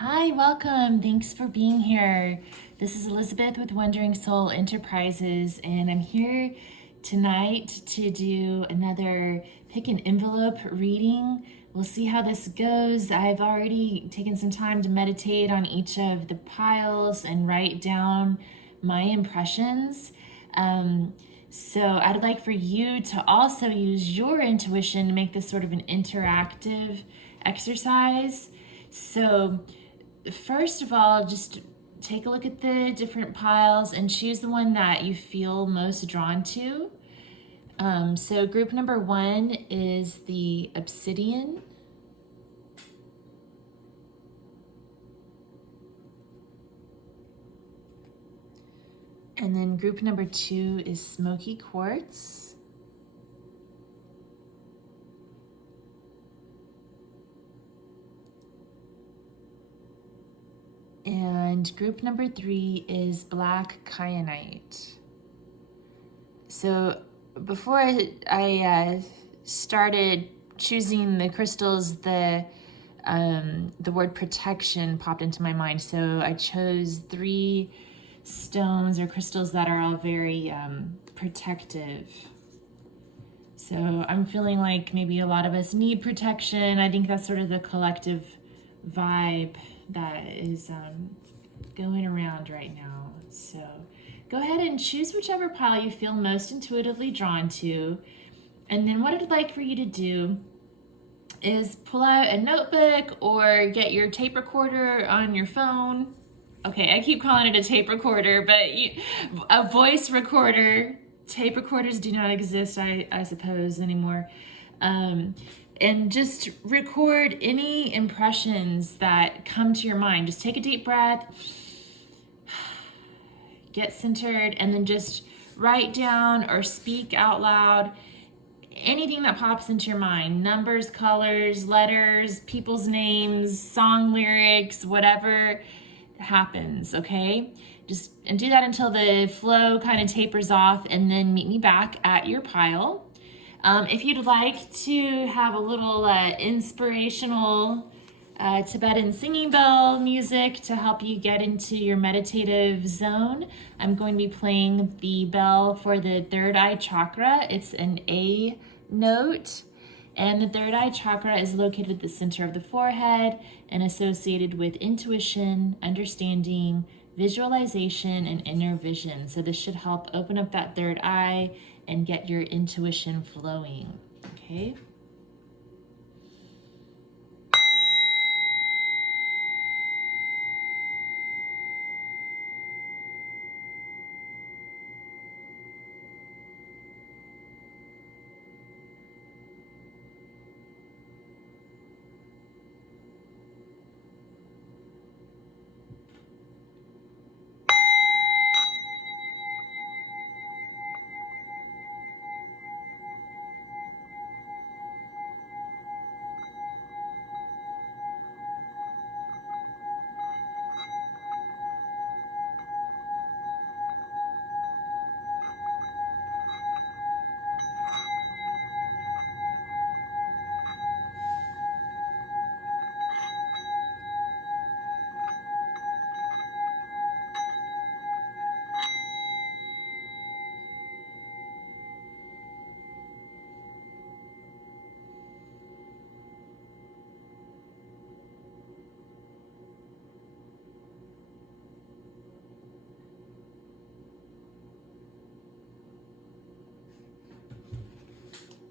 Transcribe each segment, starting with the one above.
Hi, welcome. Thanks for being here. This is Elizabeth with Wandering Soul Enterprises, and I'm here tonight to do another pick an envelope reading. We'll see how this goes. I've already taken some time to meditate on each of the piles and write down my impressions. So I'd like for you to also use your intuition to make this sort of an interactive exercise. So first of all, just take a look at the different piles and choose the one that you feel most drawn to. So group number 1 is the obsidian. And then group number 2 is smoky quartz. And group number 3 is black kyanite. So before I started choosing the crystals, the word protection popped into my mind. So I chose 3 stones or crystals that are all very protective. So I'm feeling like maybe a lot of us need protection. I think that's sort of the collective vibe that is going around right now. So go ahead and choose whichever pile you feel most intuitively drawn to. And then what I'd like for you to do is pull out a notebook or get your tape recorder on your phone. Okay, I keep calling it a tape recorder, but a voice recorder. Tape recorders do not exist, I suppose, anymore. And just record any impressions that come to your mind. Just take a deep breath, get centered, and then just write down or speak out loud anything that pops into your mind. Numbers, colors, letters, people's names, song lyrics, whatever happens, okay? And do that until the flow kind of tapers off, and then meet me back at your pile. If you'd like to have a little inspirational Tibetan singing bell music to help you get into your meditative zone, I'm going to be playing the bell for the third eye chakra. It's an A note, and the third eye chakra is located at the center of the forehead and associated with intuition, understanding, visualization, and inner vision. So this should help open up that third eye and get your intuition flowing, okay?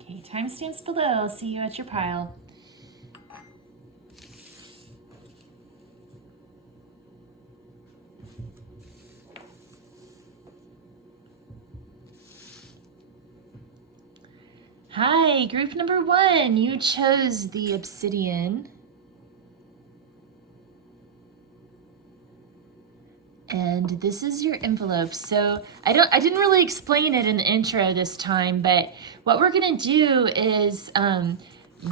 Okay, timestamps below. I'll see you at your pile. Hi, group number 1. You chose the obsidian. And this is your envelope. So I didn't really explain it in the intro this time, but what we're gonna do is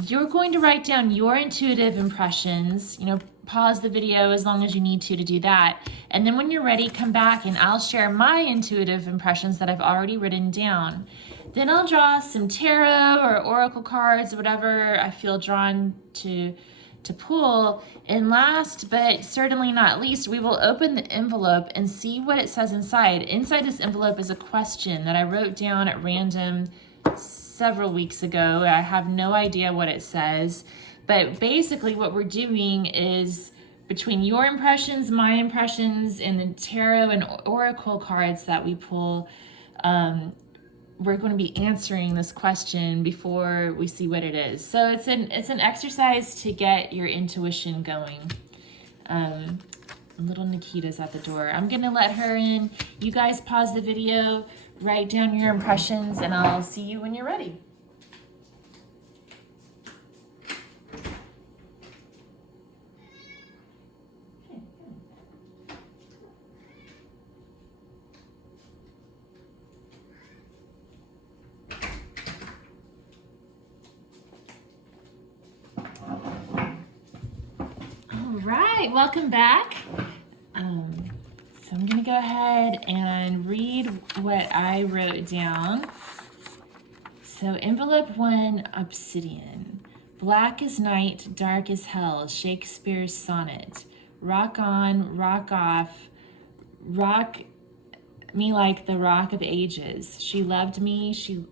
you're going to write down your intuitive impressions. Pause the video as long as you need to do that. And then when you're ready, come back and I'll share my intuitive impressions that I've already written down. Then I'll draw some tarot or oracle cards, whatever I feel drawn to to pull. And last but certainly not least, we will open the envelope and see what it says inside. Inside this envelope is a question that I wrote down at random several weeks ago. I have no idea what it says, but basically what we're doing is, between your impressions, my impressions, and the tarot and oracle cards that we pull, we're going to be answering this question before we see what it is. So it's an exercise to get your intuition going. Little Nikita's at the door. I'm going to let her in. You guys pause the video, write down your impressions, and I'll see you when you're ready. Right, welcome back. So I'm gonna go ahead and read what I wrote down. So envelope 1, obsidian. Black as night, dark as hell, Shakespeare's sonnet. Rock on, rock off, rock me like the rock of ages. She loved me, she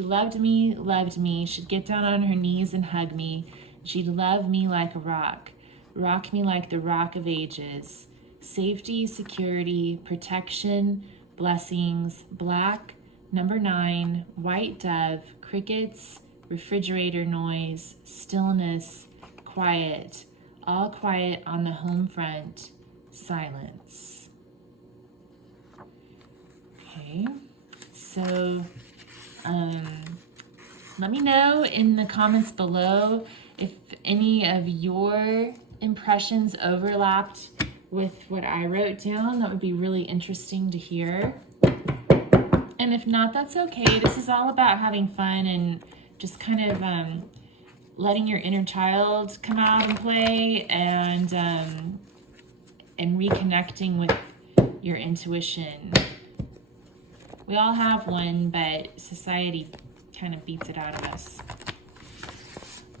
loved me. She'd get down on her knees and hug me. She'd love me like a rock. Rock me like the rock of ages. Safety, security, protection, blessings, black, number 9, white dove, crickets, refrigerator noise, stillness, quiet, all quiet on the home front, silence. Okay, so let me know in the comments below if any of your impressions overlapped with what I wrote down. That would be really interesting to hear. And if not, that's okay. This is all about having fun and just kind of letting your inner child come out and play, and reconnecting with your intuition. We all have one, but society kind of beats it out of us.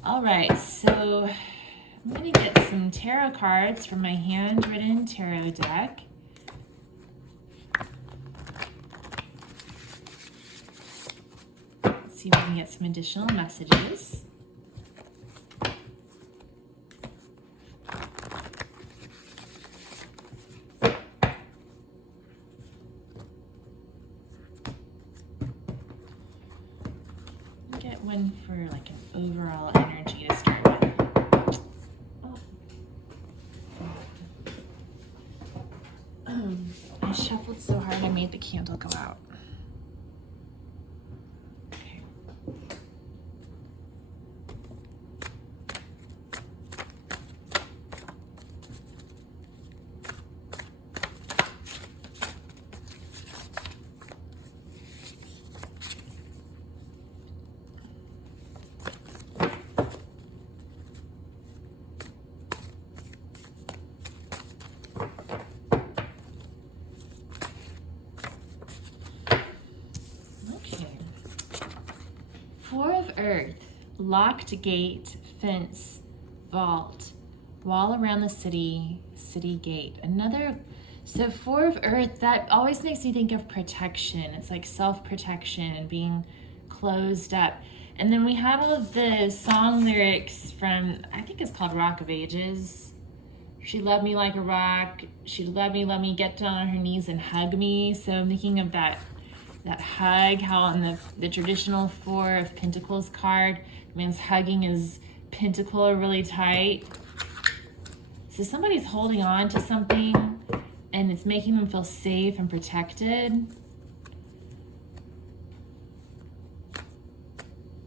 All right, so I'm going to get some tarot cards from my handwritten tarot deck. Let's see if we can get some additional messages. Get one for like an overall energy to start with. I shuffled so hard I made the candle go out. Okay. Four of Earth, locked gate, fence, vault, wall around the city, city gate. So Four of Earth, that always makes me think of protection. It's like self-protection and being closed up. And then we have all of the song lyrics from, I think it's called Rock of Ages. She loved me like a rock. She'd let me get down on her knees and hug me. So I'm thinking of that hug, how on the traditional Four of Pentacles card, the man's hugging his pentacle really tight. So somebody's holding on to something and it's making them feel safe and protected.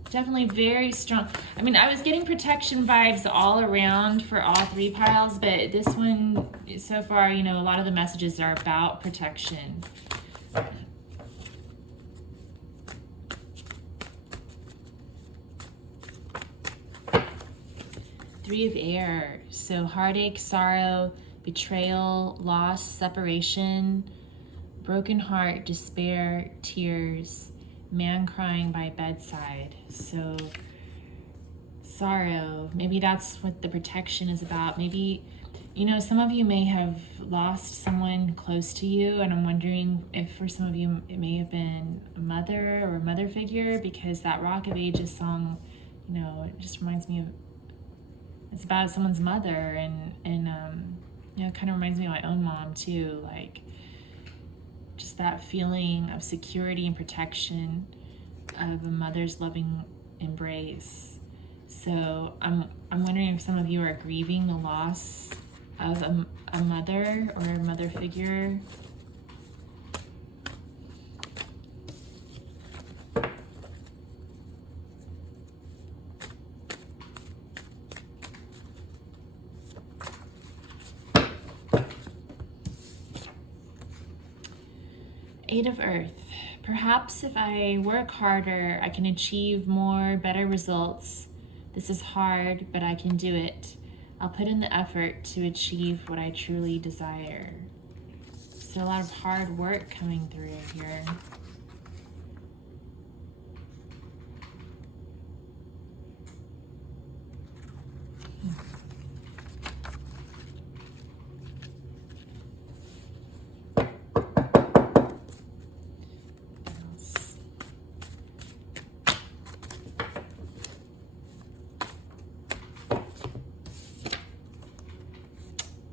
Definitely very strong. I mean, I was getting protection vibes all around for all three piles, but this one, so far, you know, a lot of the messages are about protection. Three of Air, so heartache, sorrow, betrayal, loss, separation, broken heart, despair, tears, man crying by bedside. So sorrow. Maybe that's what the protection is about. Maybe, some of you may have lost someone close to you, and I'm wondering if for some of you it may have been a mother or a mother figure, because that Rock of Ages song, it just reminds me of, it's about someone's mother, and it kind of reminds me of my own mom too, like just that feeling of security and protection of a mother's loving embrace. So I'm wondering if some of you are grieving the loss of a mother or a mother figure. Eight of Earth. Perhaps if I work harder, I can achieve more, better results. This is hard, but I can do it. I'll put in the effort to achieve what I truly desire. So a lot of hard work coming through here.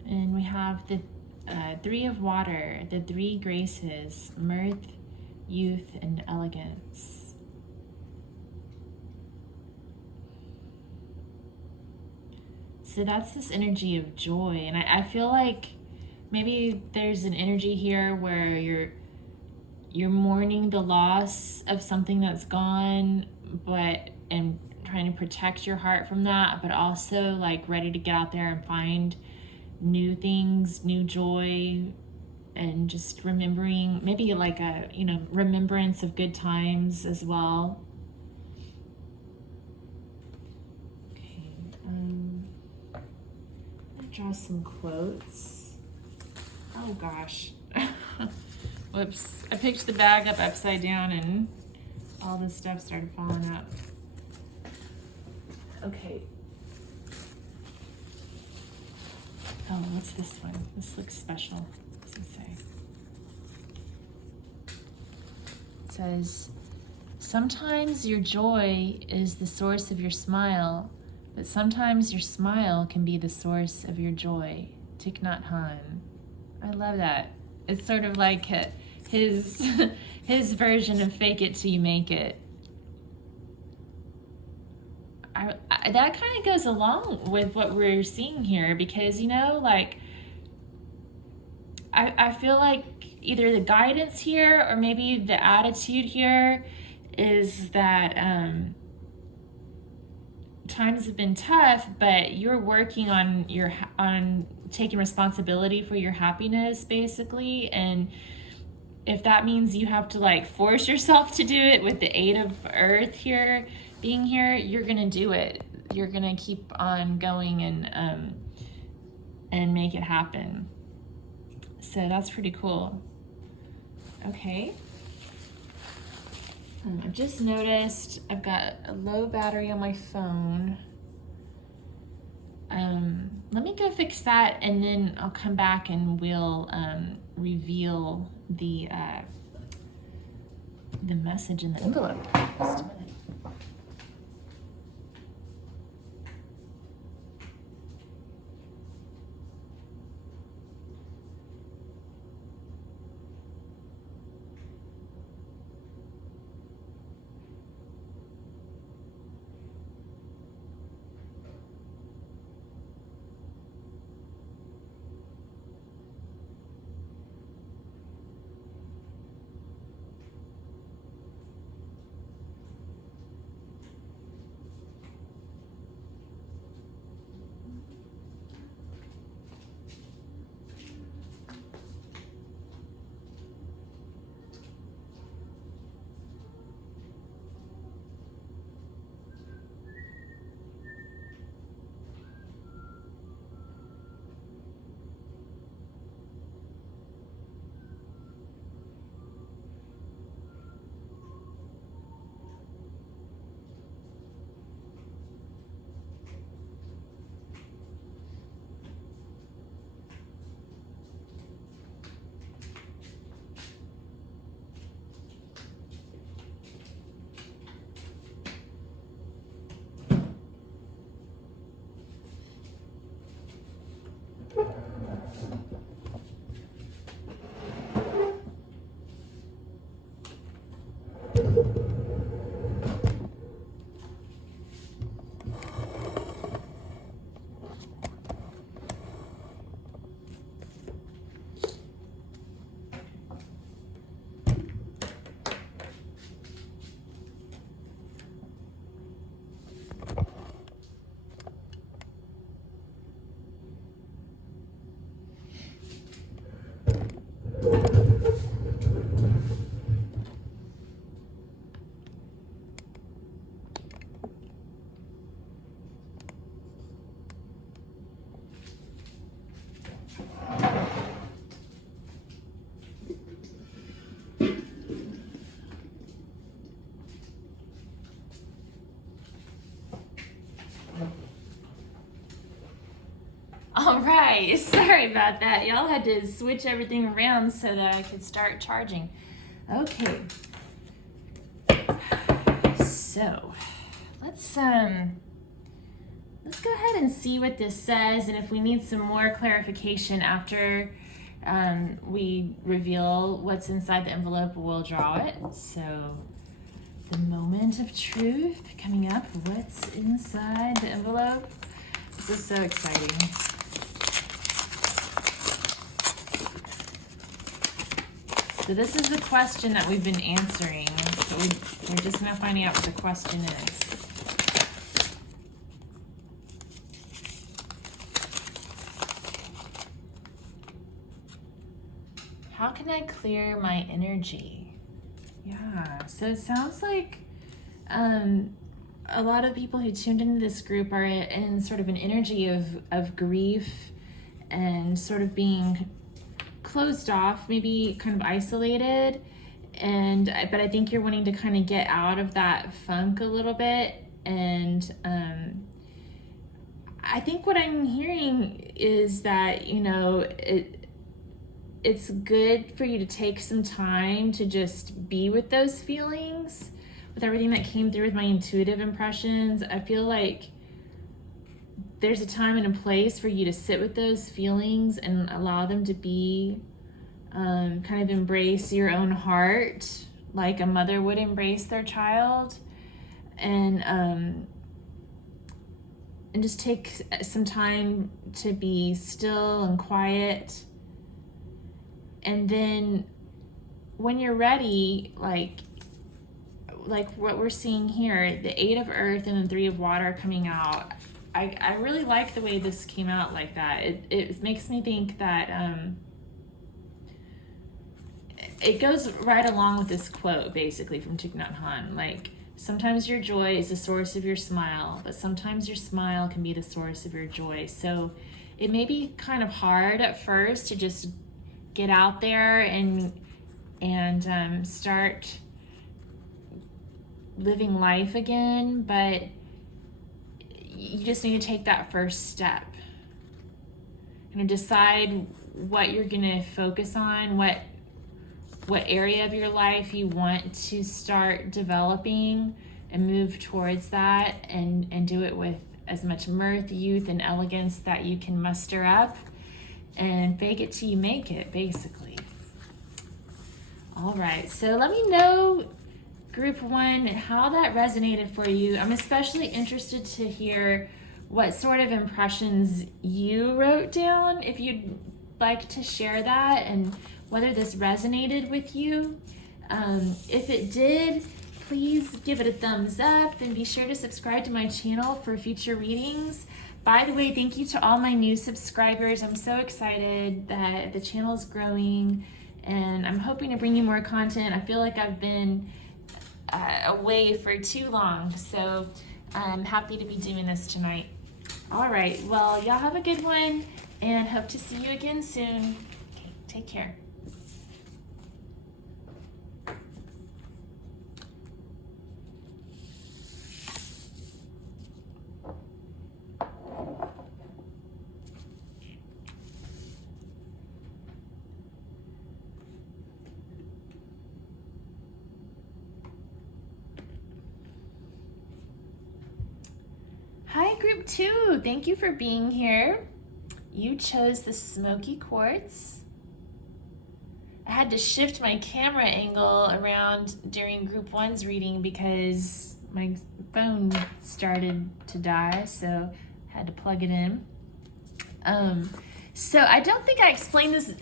And we have the Three of Water, the three graces: mirth, youth, and elegance. So that's this energy of joy. And I feel like maybe there's an energy here where you're mourning the loss of something that's gone, and trying to protect your heart from that, but also like ready to get out there and find new things, new joy, and just remembering, maybe like a remembrance of good times as well. Okay, I'm gonna draw some quotes. Oh gosh. Whoops, I picked the bag up upside down and all this stuff started falling out. Okay. Oh, what's this one? This looks special. What does it say? It says, sometimes your joy is the source of your smile, but sometimes your smile can be the source of your joy. Thich Nhat Hanh. I love that. It's sort of like his version of fake it till you make it. That kind of goes along with what we're seeing here, because I feel like either the guidance here or maybe the attitude here is that times have been tough, but you're working on taking responsibility for your happiness, basically. And if that means you have to like force yourself to do it with the Eight of Earth here being here, you're gonna do it. You're gonna keep on going and make it happen. So that's pretty cool. Okay. I've just noticed I've got a low battery on my phone. Let me go fix that, and then I'll come back and we'll reveal the message in the envelope. Just a minute. All right, sorry about that. Y'all had to switch everything around so that I could start charging. Okay. So, let's go ahead and see what this says, and if we need some more clarification after we reveal what's inside the envelope, we'll draw it. So, the moment of truth coming up. What's inside the envelope? This is so exciting. So this is the question that we've been answering. So we're just now finding out what the question is. How can I clear my energy? Yeah, so it sounds like a lot of people who tuned into this group are in sort of an energy of grief and sort of being closed off, maybe kind of isolated, but I think you're wanting to kind of get out of that funk a little bit. And I think what I'm hearing is that, it's good for you to take some time to just be with those feelings, with everything that came through with my intuitive impressions. I feel like there's a time and a place for you to sit with those feelings and allow them to be, kind of embrace your own heart, like a mother would embrace their child, and just take some time to be still and quiet. And then when you're ready, like what we're seeing here, the 8 of earth and the 3 of water coming out, I really like the way this came out like that. It makes me think that it goes right along with this quote, basically, from Thich Nhat Hanh. Like, sometimes your joy is the source of your smile, but sometimes your smile can be the source of your joy. So it may be kind of hard at first to just get out there and start living life again, but you just need to take that first step. Decide what you're gonna focus on, what area of your life you want to start developing, and move towards that, and do it with as much mirth, youth, and elegance that you can muster up, and fake it till you make it, basically. All right, so let me know, Group 1, how that resonated for you. I'm especially interested to hear what sort of impressions you wrote down, if you'd like to share that, and whether this resonated with you. If it did, please give it a thumbs up, and be sure to subscribe to my channel for future readings. By the way, thank you to all my new subscribers. I'm so excited that the channel is growing, and I'm hoping to bring you more content. I feel like I've been away for too long, so I'm happy to be doing this tonight. All right, well, y'all have a good one, and hope to see you again soon. Okay, take care. Hi, Group 2. Thank you for being here. You chose the smoky quartz. I had to shift my camera angle around during Group 1's reading because my phone started to die, so I had to plug it in. So I don't think I explained this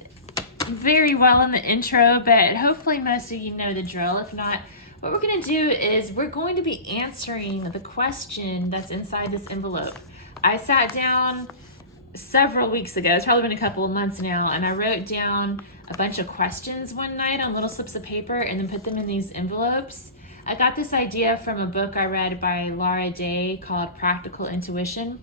very well in the intro, but hopefully most of you know the drill. If not, what we're going to do is we're going to be answering the question that's inside this envelope. I sat down several weeks ago, it's probably been a couple of months now, and I wrote down a bunch of questions one night on little slips of paper and then put them in these envelopes. I got this idea from a book I read by Laura Day called Practical Intuition.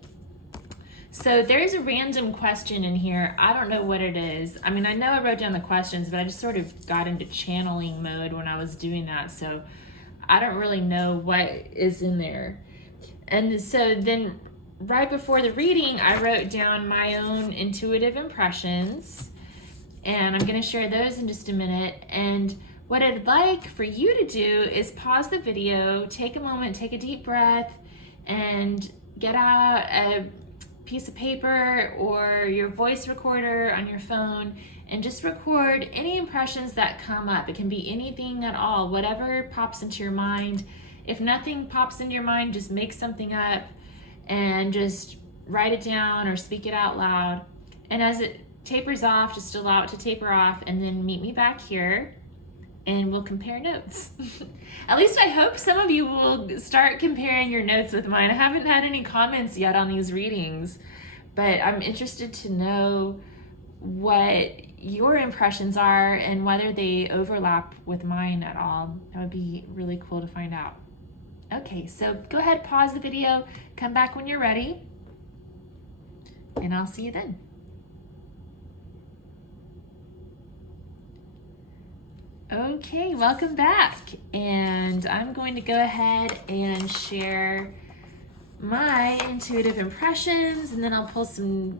So there's a random question in here. I don't know what it is. I mean, I know I wrote down the questions, but I just sort of got into channeling mode when I was doing that. So I don't really know what is in there. And so then right before the reading, I wrote down my own intuitive impressions, and I'm going to share those in just a minute. And what I'd like for you to do is pause the video, take a moment, take a deep breath, and get out a piece of paper or your voice recorder on your phone and just record any impressions that come up. It can be anything at all, whatever pops into your mind. If nothing pops into your mind, just make something up and just write it down or speak it out loud. And as it tapers off, just allow it to taper off, and then meet me back here and we'll compare notes. At least I hope some of you will start comparing your notes with mine. I haven't had any comments yet on these readings, but I'm interested to know what your impressions are and whether they overlap with mine at all. That would be really cool to find out. Okay, so go ahead, pause the video, come back when you're ready, and I'll see you then. Okay, welcome back. And I'm going to go ahead and share my intuitive impressions, and then I'll pull some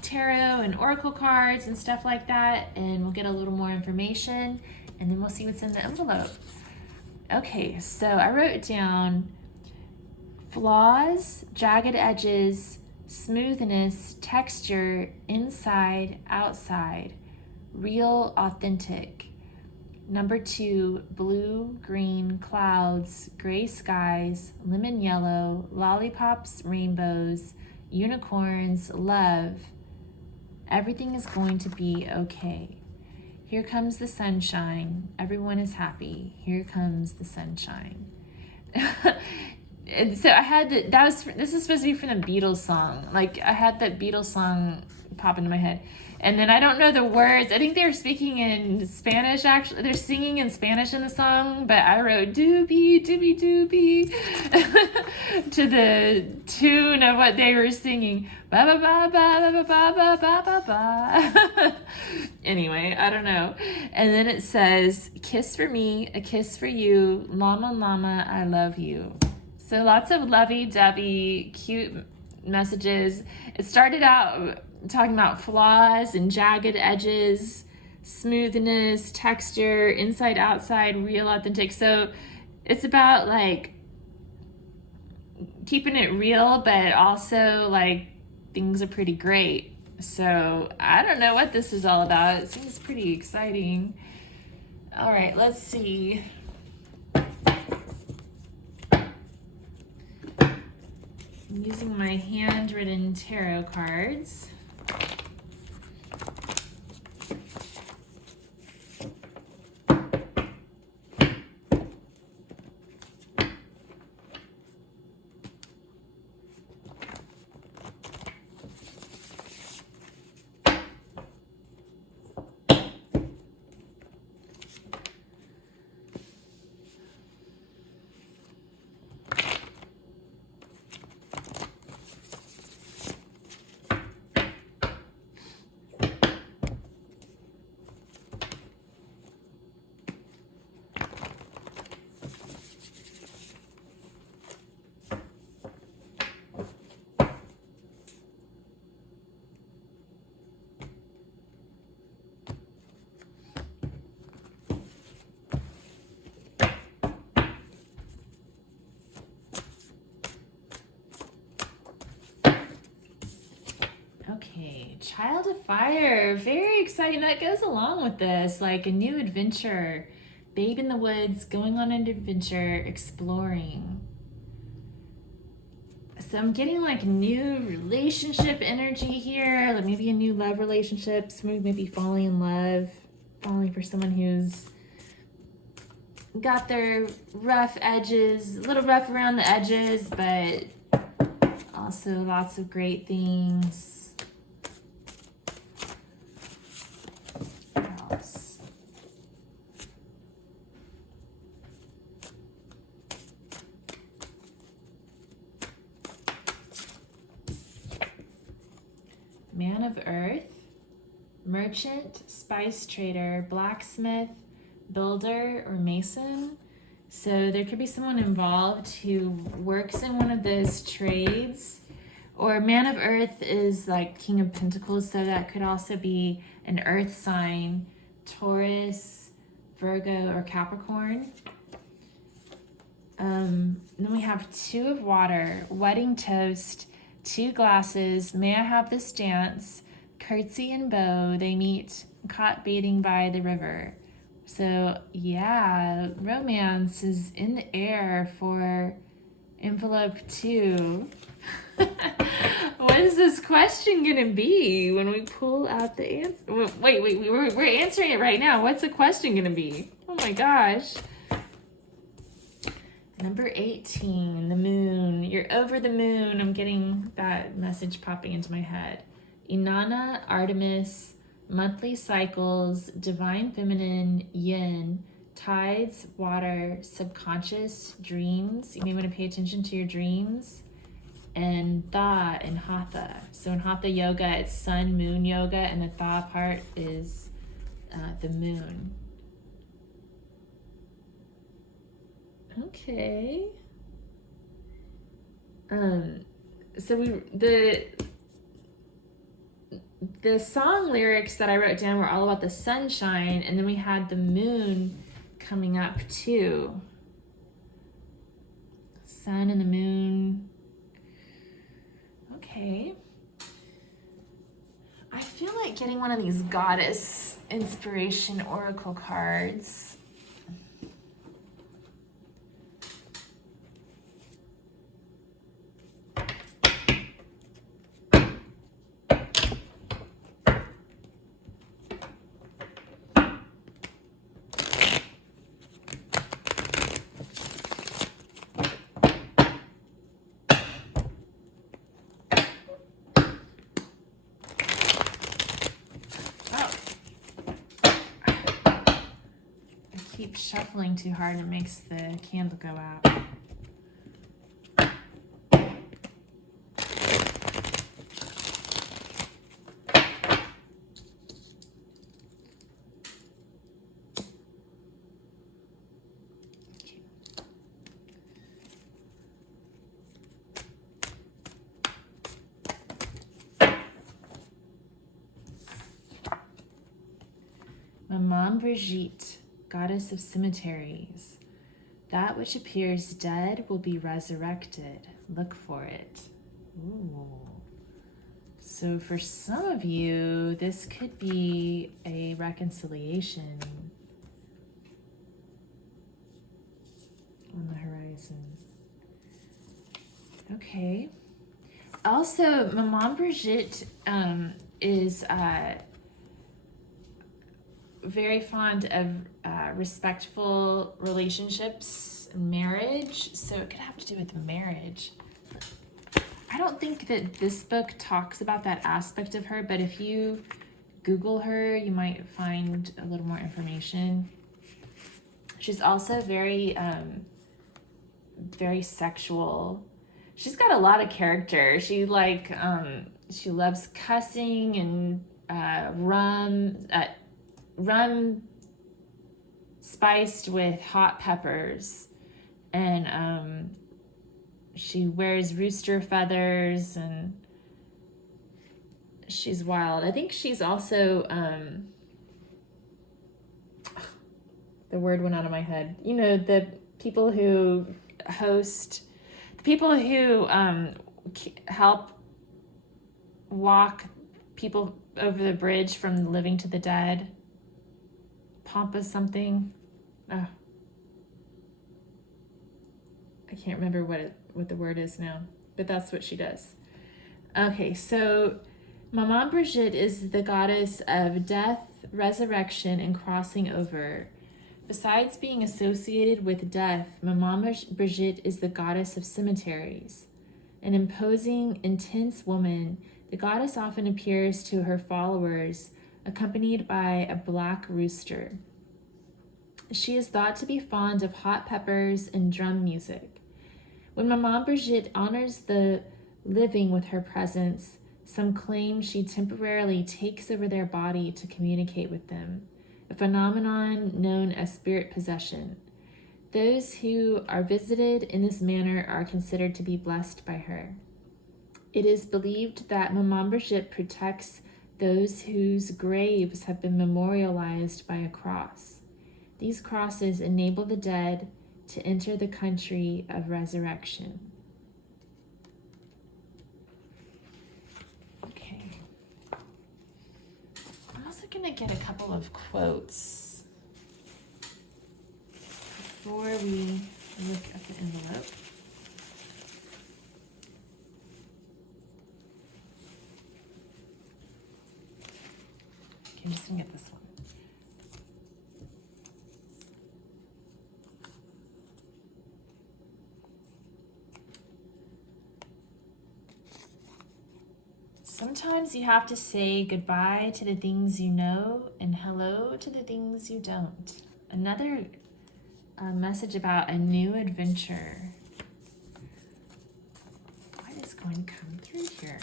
tarot and oracle cards and stuff like that, and we'll get a little more information, and then we'll see what's in the envelope. Okay, so I wrote down flaws, jagged edges, smoothness, texture, inside, outside, real, authentic. Number 2, blue, green, clouds, gray skies, lemon yellow, lollipops, rainbows, unicorns, love. Everything is going to be okay. Here comes the sunshine. Everyone is happy. Here comes the sunshine. And so I had this is supposed to be from the Beatles song. Like, I had that Beatles song pop into my head. And then I don't know the words. I think they were speaking in Spanish, actually. They're singing in Spanish in the song, but I wrote doobie, doobie, doobie to the tune of what they were singing. Ba ba ba ba ba ba ba ba ba ba. Anyway, I don't know. And then it says, kiss for me, a kiss for you, llama llama, I love you. So lots of lovey-dovey, cute messages. It started out talking about flaws and jagged edges, smoothness, texture, inside, outside, real, authentic. So it's about like keeping it real, but also like things are pretty great. So I don't know what this is all about. It seems pretty exciting. All right, let's see. I'm using my handwritten tarot cards. Okay, Child of Fire, very exciting. That goes along with this, like a new adventure. Babe in the woods, going on an adventure, exploring. So I'm getting like new relationship energy here, like maybe a new love relationship, somebody maybe falling in love, falling for someone who's got their rough edges, a little rough around the edges, but also lots of great things. Man of Earth, merchant, spice trader, blacksmith, builder, or mason. So there could be someone involved who works in one of those trades, Or man of earth is like King of Pentacles, so that could also be an earth sign, Taurus, Virgo, or Capricorn. Then we have 2 of water, wedding toast, 2 glasses, may I have this dance, curtsy and bow, they meet, caught baiting by the river. So yeah, romance is in the air for envelope 2. What is this question gonna be when we pull out the answer? Wait, we're answering it right now. What's the question gonna be? Oh my gosh. Number 18, the moon. You're over the moon. I'm getting that message popping into my head. Inanna, Artemis, monthly cycles, divine feminine, yin, tides, water, subconscious, dreams. You may want to pay attention to your dreams. And Tha and Hatha. So in Hatha yoga, it's sun, moon yoga, and the Tha part is the moon. Okay. So the song lyrics that I wrote down were all about the sunshine, and then we had the moon coming up too. Sun and the moon. Okay. I feel like getting one of these goddess inspiration oracle cards. Keep shuffling too hard, it makes the candle go out. Maman Brigitte, goddess of cemeteries. That which appears dead will be resurrected. Look for it. Ooh. So for some of you, this could be a reconciliation on the horizon. Okay. Also, Maman Brigitte is very fond of respectful relationships and marriage, so it could have to do with marriage. I don't think that this book talks about that aspect of her, but if you Google her, you might find a little more information. She's also very sexual. She's got a lot of character. She loves cussing and rum spiced with hot peppers, and she wears rooster feathers, and she's wild. I think she's also the word went out of my head. You know, the people who help walk people over the bridge from the living to the dead. Pampa something. Oh, I can't remember what the word is now, but that's what she does. Okay, so Maman Brigitte is the goddess of death, resurrection, and crossing over. Besides being associated with death, Maman Brigitte is the goddess of cemeteries. An imposing, intense woman, the goddess often appears to her followers accompanied by a black rooster. She is thought to be fond of hot peppers and drum music. When Maman Brigitte honors the living with her presence, some claim she temporarily takes over their body to communicate with them, a phenomenon known as spirit possession. Those who are visited in this manner are considered to be blessed by her. It is believed that membership protects those whose graves have been memorialized by a cross. These crosses enable the dead to enter the country of resurrection. Okay. I'm also going to get a couple of quotes before we look at the envelope. Okay, I'm just going to get this one. Sometimes you have to say goodbye to the things you know and hello to the things you don't. Another message about a new adventure. What is going to come through here?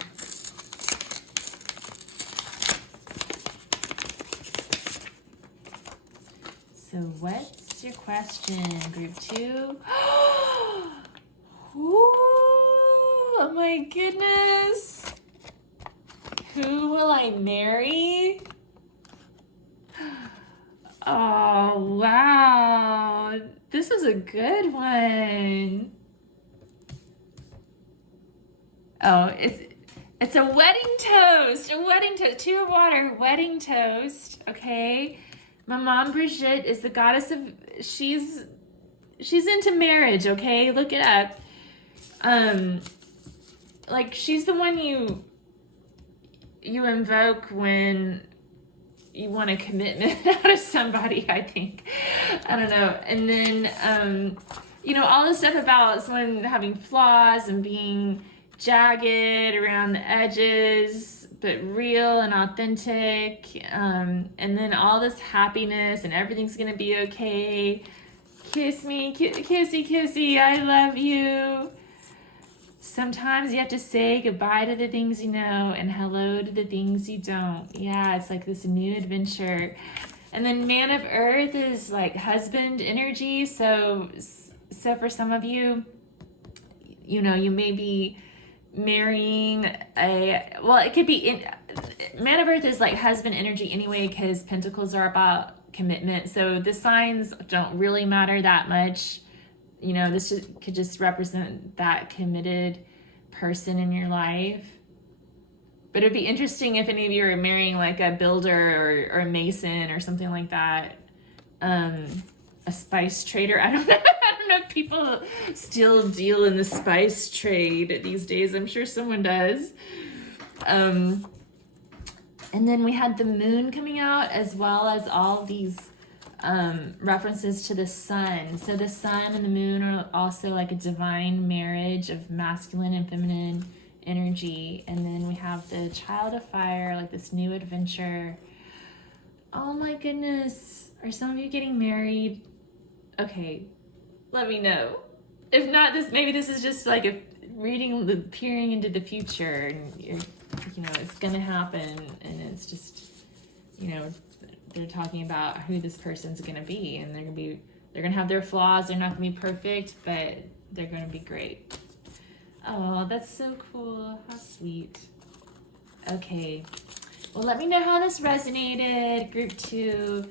So what's your question, group 2? Ooh, oh my goodness. Who will I marry? Oh, wow. This is a good one. Oh, it's a wedding toast. A wedding toast. 2 of water, wedding toast. Okay. My mom, Brigitte, is the goddess of... She's into marriage, okay? Look it up. Like, she's the one you invoke when you want a commitment out of somebody, I think. I don't know. And then, all the stuff about someone having flaws and being jagged around the edges, but real and authentic. And then all this happiness and everything's going to be okay. Kiss me, kissy, kissy, I love you. Sometimes you have to say goodbye to the things you know and hello to the things you don't. Yeah, it's like this new adventure. And then Man of Earth is like husband energy. So for some of you, you may be marrying it could be Man of Earth is like husband energy anyway, because Pentacles are about commitment. So the signs don't really matter that much. This could just represent that committed person in your life. But it'd be interesting if any of you are marrying like a builder or a mason or something like that. A spice trader. I don't know. I don't know if people still deal in the spice trade these days. I'm sure someone does. And then we had the moon coming out, as well as all these references to the sun. So the sun and the moon are also like a divine marriage of masculine and feminine energy. And then we have the child of fire, like this new adventure. Oh my goodness. Are some of you getting married? Okay, let me know. If not, maybe this is just like a reading, peering into the future, and it's gonna happen, and it's just, they're talking about who this person's gonna be, and they're gonna have their flaws. They're not gonna be perfect, but they're gonna be great. Oh, that's so cool. How sweet. Okay. Well, let me know how this resonated, group 2.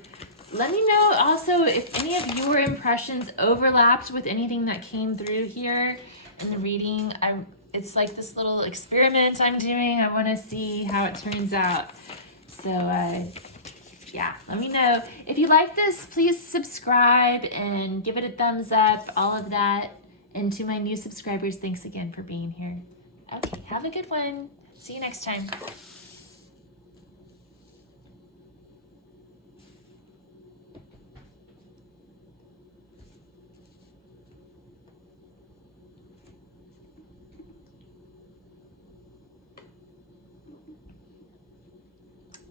Let me know also if any of your impressions overlapped with anything that came through here in the reading. It's like this little experiment I'm doing. I want to see how it turns out. So, yeah, let me know. If you like this, please subscribe and give it a thumbs up, all of that. And to my new subscribers, thanks again for being here. Okay, have a good one. See you next time.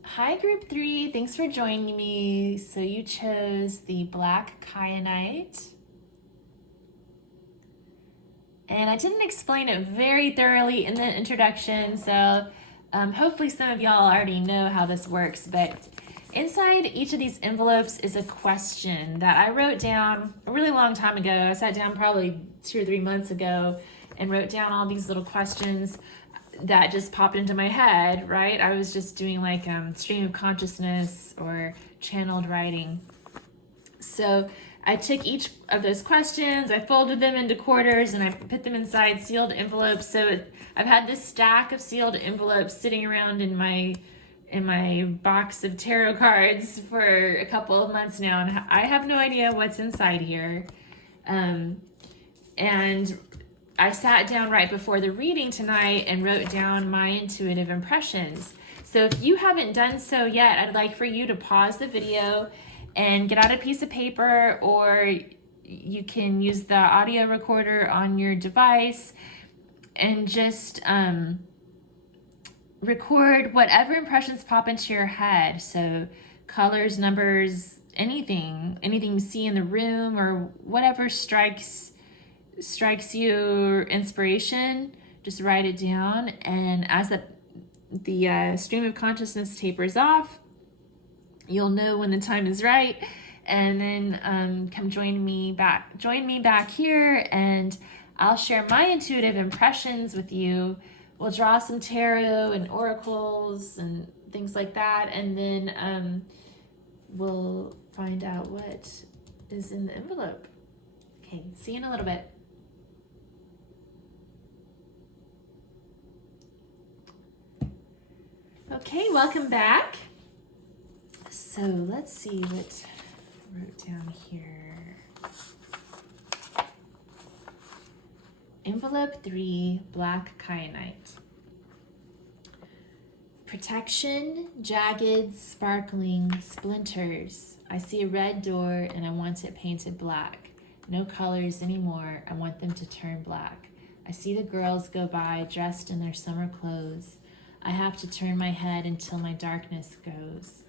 Hi, group 3. Thanks for joining me. So you chose the black kyanite. And I didn't explain it very thoroughly in the introduction, so hopefully some of y'all already know how this works. But inside each of these envelopes is a question that I wrote down a really long time ago. I sat down probably 2 or 3 months ago and wrote down all these little questions. that just popped into my head, right? I was just doing like stream of consciousness or channeled writing. So I took each of those questions, I folded them into quarters, and I put them inside sealed envelopes. So I've had this stack of sealed envelopes sitting around in my box of tarot cards for a couple of months now, and I have no idea what's inside here. And I sat down right before the reading tonight and wrote down my intuitive impressions. So if you haven't done so yet, I'd like for you to pause the video and get out a piece of paper, or you can use the audio recorder on your device and just record whatever impressions pop into your head. So colors, numbers, anything you see in the room, or whatever strikes your inspiration, just write it down. And as the stream of consciousness tapers off, you'll know when the time is right, and then come join me back here, and I'll share my intuitive impressions with you. We'll draw some tarot and oracles and things like that, and then we'll find out what is in the envelope. Okay, see you in a little bit. Okay, welcome back. So let's see what I wrote down here. Envelope 3, black kyanite. Protection, jagged, sparkling splinters. I see a red door and I want it painted black. No colors anymore. I want them to turn black. I see the girls go by dressed in their summer clothes. I have to turn my head until my darkness goes.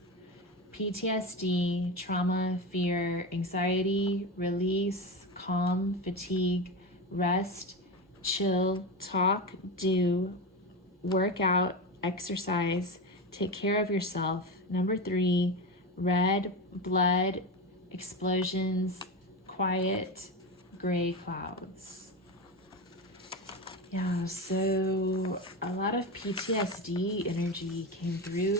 PTSD, trauma, fear, anxiety, release, calm, fatigue, rest, chill, talk, do, work out, exercise, take care of yourself. Number 3, red, blood, explosions, quiet, gray clouds. Yeah, so a lot of PTSD energy came through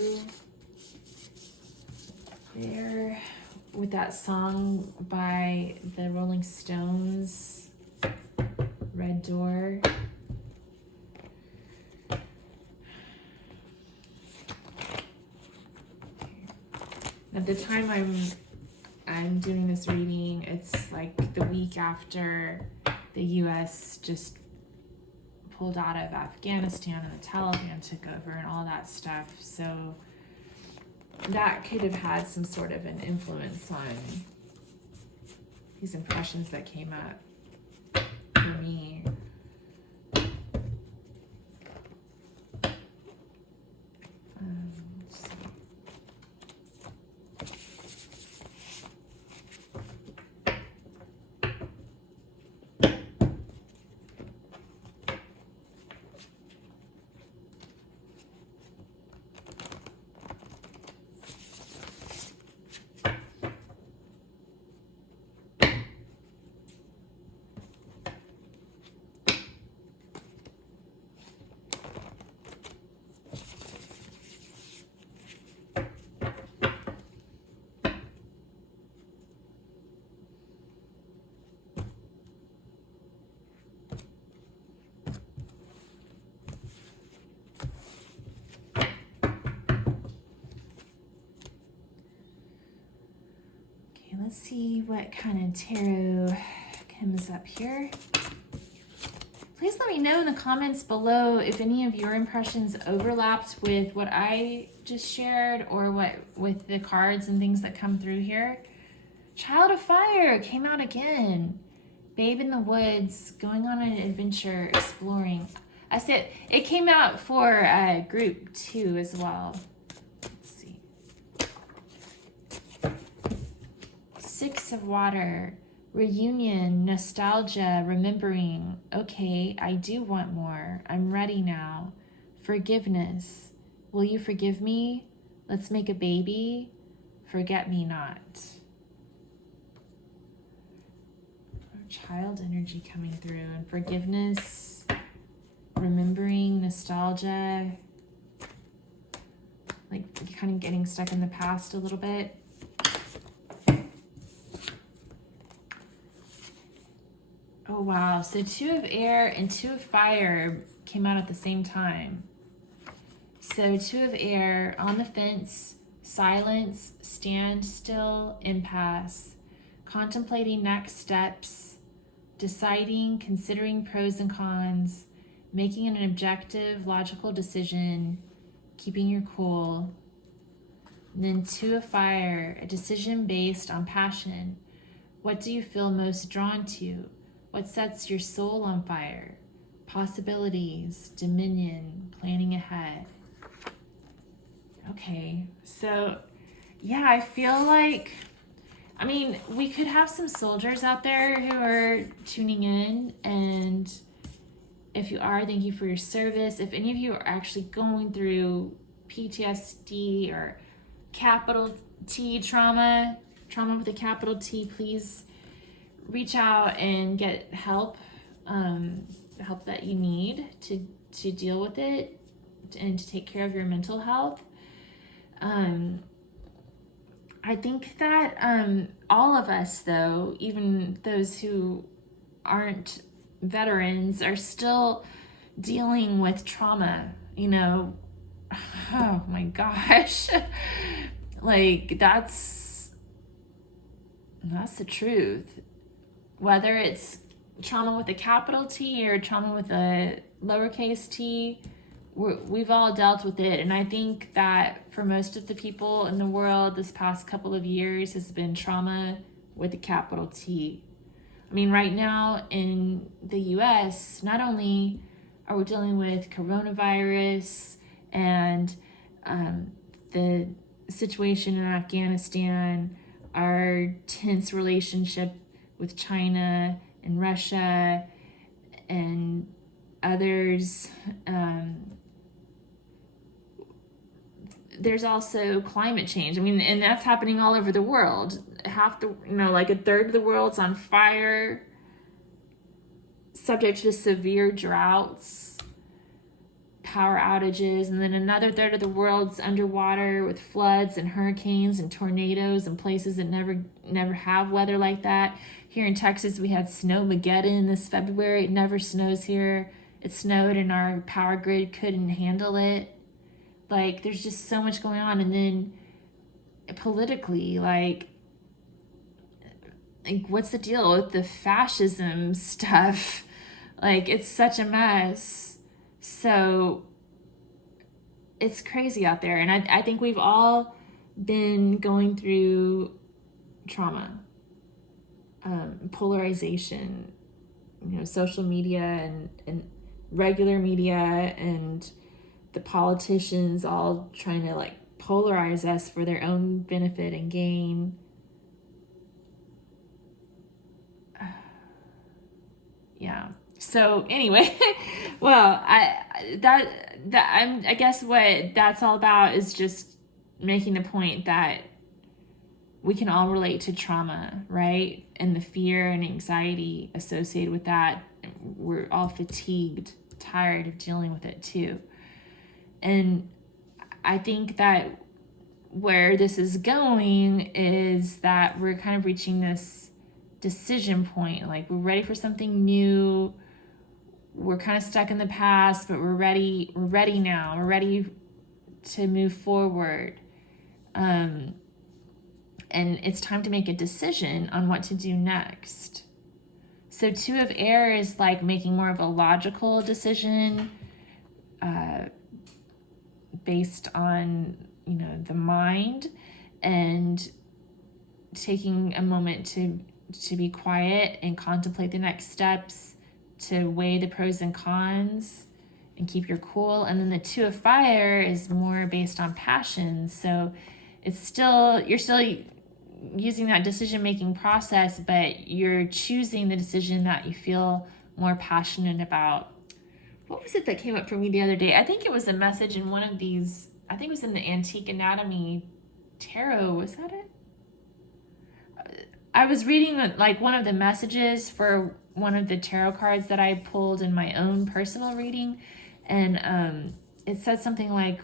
there with that song by the Rolling Stones, Red Door. At the time I'm doing this reading, it's like the week after the US just pulled out of Afghanistan and the Taliban took over and all that stuff. So that could have had some sort of an influence on these impressions that came up for me. Let's see. Let's see what kind of tarot comes up here. Please let me know in the comments below if any of your impressions overlapped with what I just shared, or what with the cards and things that come through here. Child of Fire came out again. Babe in the Woods, going on an adventure, exploring. I said it came out for group 2 as well. Six of Water, reunion, nostalgia, remembering. Okay, I do want more. I'm ready now. Forgiveness. Will you forgive me? Let's make a baby. Forget me not. Child energy coming through, and forgiveness, remembering, nostalgia, like kind of getting stuck in the past a little bit. Oh, wow. So 2 of air and 2 of fire came out at the same time. So 2 of air, on the fence, silence, standstill, impasse, contemplating next steps, deciding, considering pros and cons, making an objective, logical decision, keeping your cool. And then 2 of fire, a decision based on passion. What do you feel most drawn to? What sets your soul on fire? Possibilities, dominion, planning ahead. Okay, so yeah, I feel like, I mean, we could have some soldiers out there who are tuning in, and if you are, thank you for your service. If any of you are actually going through PTSD or capital T trauma with a capital T, please reach out and get help, help that you need to deal with it and to take care of your mental health. I think that all of us, though, even those who aren't veterans, are still dealing with trauma, you know. Oh my gosh. Like, that's the truth. Whether it's trauma with a capital T or trauma with a lowercase t, we've all dealt with it. And I think that for most of the people in the world, this past couple of years has been trauma with a capital T. I mean, right now in the US, not only are we dealing with coronavirus and the situation in Afghanistan, our tense relationship with China and Russia and others. There's also climate change. I mean, and that's happening all over the world. Like a third of the world's on fire, subject to severe droughts, power outages, and then another third of the world's underwater with floods and hurricanes and tornadoes and places that never have weather like that. Here in Texas, we had Snowmageddon this February. It never snows here. It snowed and our power grid couldn't handle it. Like, there's just so much going on. And then politically, like what's the deal with the fascism stuff? Like, it's such a mess. So it's crazy out there. And I think we've all been going through trauma, polarization, social media and regular media and the politicians all trying to like polarize us for their own benefit and gain. Yeah. So anyway, well, I guess what that's all about is just making the point that we can all relate to trauma, right? And the fear and anxiety associated with that. We're all fatigued, tired of dealing with it too. And I think that where this is going is that we're kind of reaching this decision point. Like, we're ready for something new. We're kind of stuck in the past, but we're ready now. We're ready to move forward. And it's time to make a decision on what to do next. So 2 of air is like making more of a logical decision, based on, the mind, and taking a moment to be quiet and contemplate the next steps, to weigh the pros and cons and keep your cool. And then the 2 of fire is more based on passion. So you're still using that decision-making process, but you're choosing the decision that you feel more passionate about. What was it that came up for me the other day? I think it was a message in one of these, I think it was in the Antique Anatomy Tarot. Was that it? I was reading like one of the messages for one of the tarot cards that I pulled in my own personal reading, and it said something like,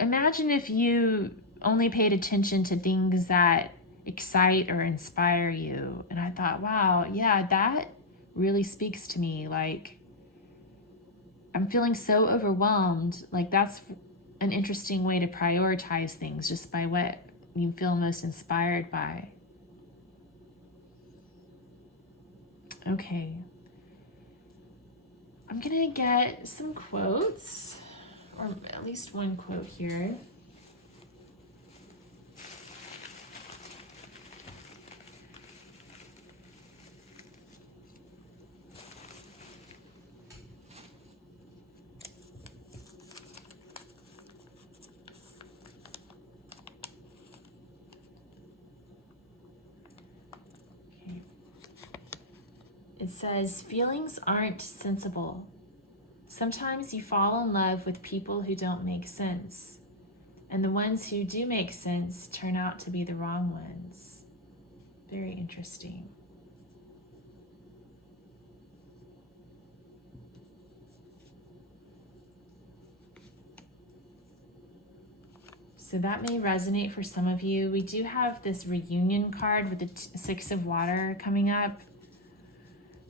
imagine if you only paid attention to things that excite or inspire you. And I thought, wow, yeah, that really speaks to me. Like, I'm feeling so overwhelmed. Like, that's an interesting way to prioritize things, just by what you feel most inspired by. Okay. I'm gonna get some quotes, or at least one quote here. It says, feelings aren't sensible. Sometimes you fall in love with people who don't make sense, and the ones who do make sense turn out to be the wrong ones. Very interesting. So that may resonate for some of you. We do have this reunion card with the Six of Water coming up.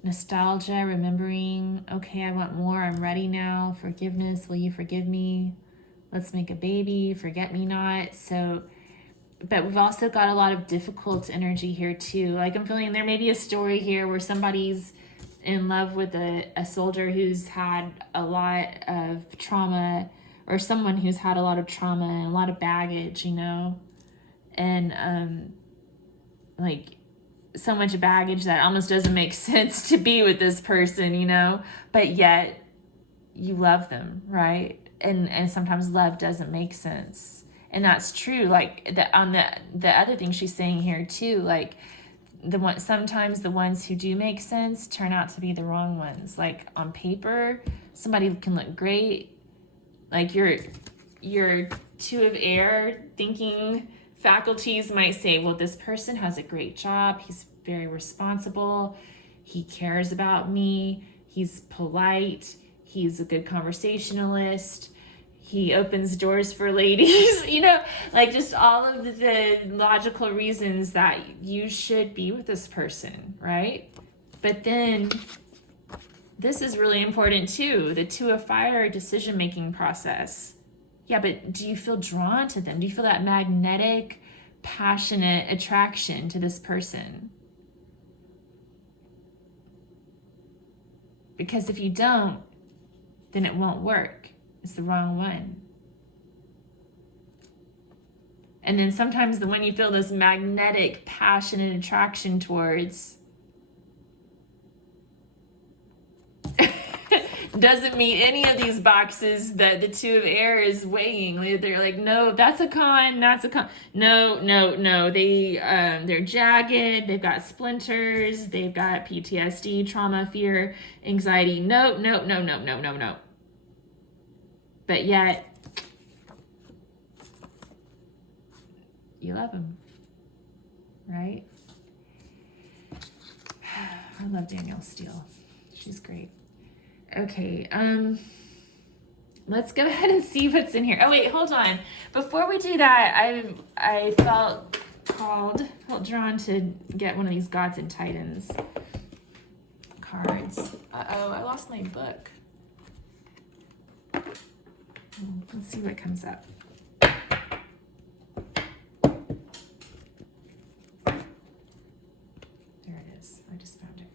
Nostalgia, remembering, okay, I want more, I'm ready now. Forgiveness, will you forgive me? Let's make a baby, forget me not. So, but we've also got a lot of difficult energy here too. Like, I'm feeling there may be a story here where somebody's in love with a soldier who's had a lot of trauma, or someone who's had a lot of trauma and a lot of baggage, you know? And like, so much baggage that almost doesn't make sense to be with this person, you know, but yet you love them, right? And sometimes love doesn't make sense, and that's true. Like, the other thing she's saying here too, like, sometimes the ones who do make sense turn out to be the wrong ones. Like, on paper, somebody can look great, like your two of air thinking faculties might say, well, this person has a great job, he's very responsible, he cares about me, he's polite, he's a good conversationalist, he opens doors for ladies, you know, like, just all of the logical reasons that you should be with this person, right? But then this is really important too, the Two of Fire decision-making process. Yeah, but do you feel drawn to them? Do you feel that magnetic, passionate attraction to this person? Because if you don't, then it won't work. It's the wrong one. And then sometimes the one you feel this magnetic, passionate attraction towards doesn't meet any of these boxes that the Two of Air is weighing. They're like, no, that's a con, that's a con. No. They're jagged, they've got splinters, they've got PTSD, trauma, fear, anxiety. No. But yet, you love them, right? I love Danielle Steele. She's great. Okay, let's go ahead and see what's in here. Oh wait, hold on. Before we do that, I felt drawn to get one of these Gods and Titans cards. Uh-oh, I lost my book. Let's see what comes up. There it is. I just found it.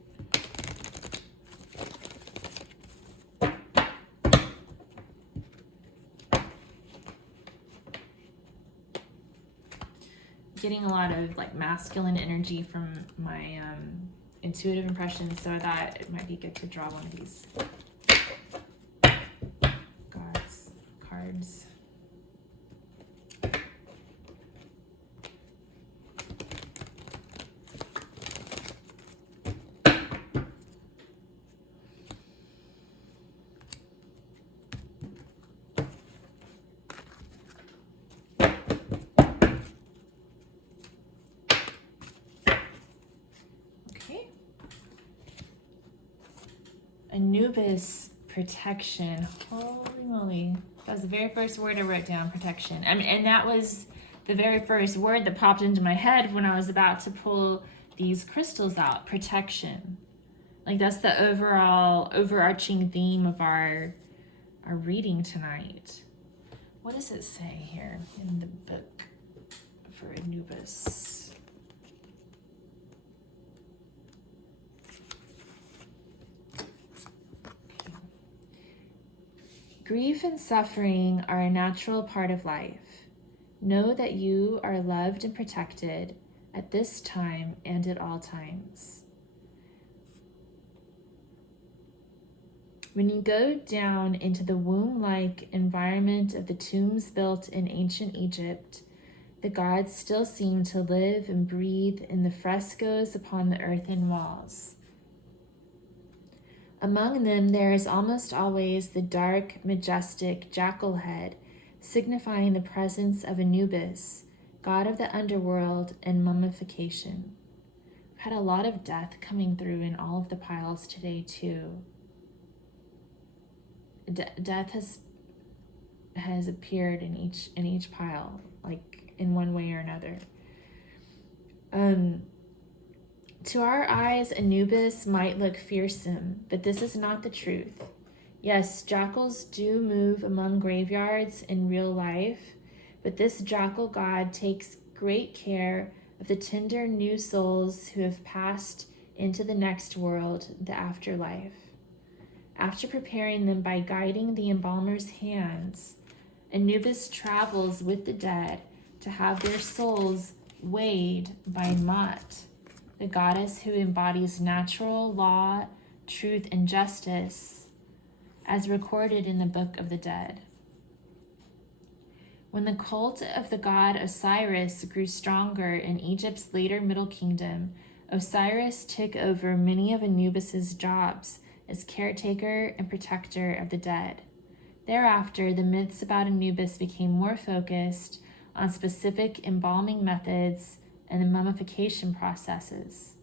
Getting a lot of like masculine energy from my intuitive impressions, so that it might be good to draw one of these God's cards. Anubis protection. Holy moly. That was the very first word I wrote down, protection. And that was the very first word that popped into my head when I was about to pull these crystals out, protection. Like that's the overarching theme of our reading tonight. What does it say here in the book for Anubis? Grief and suffering are a natural part of life. Know that you are loved and protected at this time and at all times. When you go down into the womb-like environment of the tombs built in ancient Egypt, the gods still seem to live and breathe in the frescoes upon the earthen walls. Among them, there is almost always the dark, majestic jackal head, signifying the presence of Anubis, god of the underworld and mummification. We've had a lot of death coming through in all of the piles today, too. Death has appeared in each pile, like in one way or another. To our eyes, Anubis might look fearsome, but this is not the truth. Yes, jackals do move among graveyards in real life, but this jackal god takes great care of the tender new souls who have passed into the next world, the afterlife. After preparing them by guiding the embalmer's hands, Anubis travels with the dead to have their souls weighed by Mot, the goddess who embodies natural law, truth, and justice, as recorded in the Book of the Dead. When the cult of the god Osiris grew stronger in Egypt's later Middle Kingdom, Osiris took over many of Anubis's jobs as caretaker and protector of the dead. Thereafter, the myths about Anubis became more focused on specific embalming methods and the mummification processes.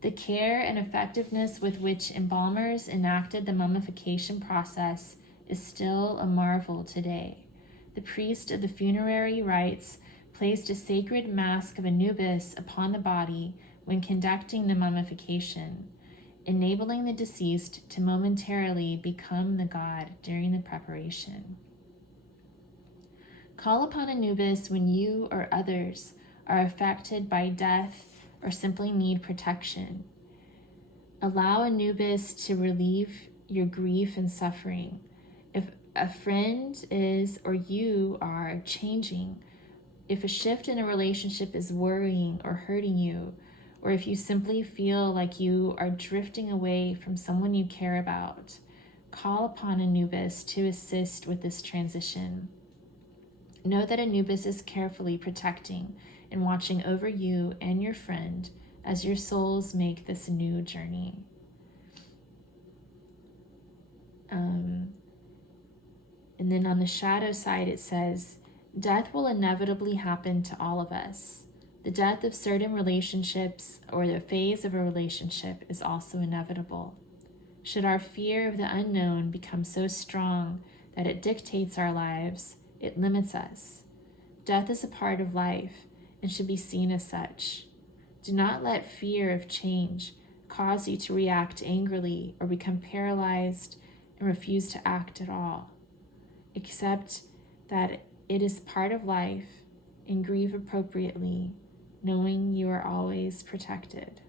The care and effectiveness with which embalmers enacted the mummification process is still a marvel today. The priest of the funerary rites placed a sacred mask of Anubis upon the body when conducting the mummification, enabling the deceased to momentarily become the god during the preparation. Call upon Anubis when you or others are affected by death or simply need protection. Allow Anubis to relieve your grief and suffering. If a friend is or you are changing, if a shift in a relationship is worrying or hurting you, or if you simply feel like you are drifting away from someone you care about, call upon Anubis to assist with this transition. Know that Anubis is carefully protecting and watching over you and your friend as your souls make this new journey. And then on the shadow side, it says, death will inevitably happen to all of us. The death of certain relationships or the phase of a relationship is also inevitable. Should our fear of the unknown become so strong that it dictates our lives, it limits us. Death is a part of life and should be seen as such. Do not let fear of change cause you to react angrily or become paralyzed and refuse to act at all. Accept that it is part of life and grieve appropriately, knowing you are always protected.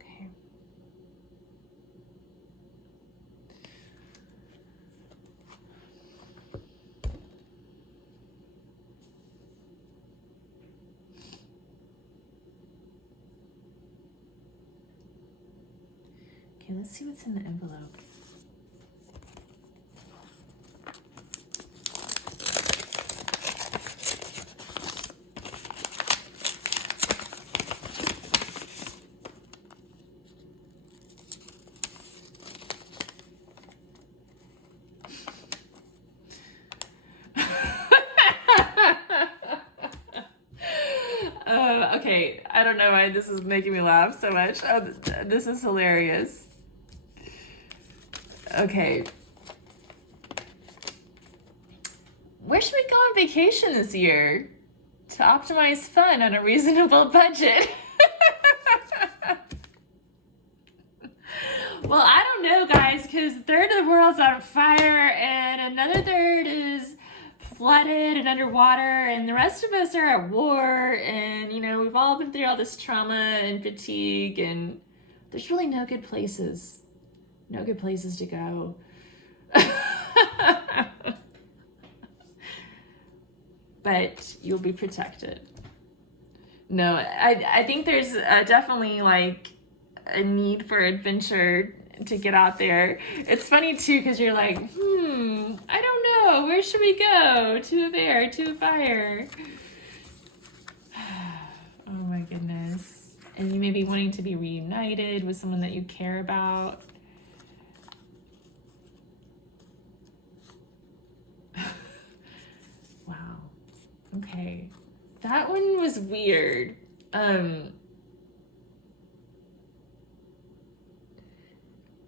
Okay. Okay, let's see what's in the envelope. I don't know why this is making me laugh so much. Oh, this is hilarious. Okay. Where should we go on vacation this year to optimize fun on a reasonable budget? Well, I don't know, guys, because a third of the world's on fire and another third is flooded and underwater, and the rest of us are at war, and, you know, we've all been through all this trauma and fatigue, and there's really no good places to go. But you'll be protected. No, I think there's definitely like a need for adventure to get out there. It's funny too, because you're like, I don't know, where should we go? To a bear, to a fire. Oh my goodness. And you may be wanting to be reunited with someone that you care about. Wow. Okay. That one was weird.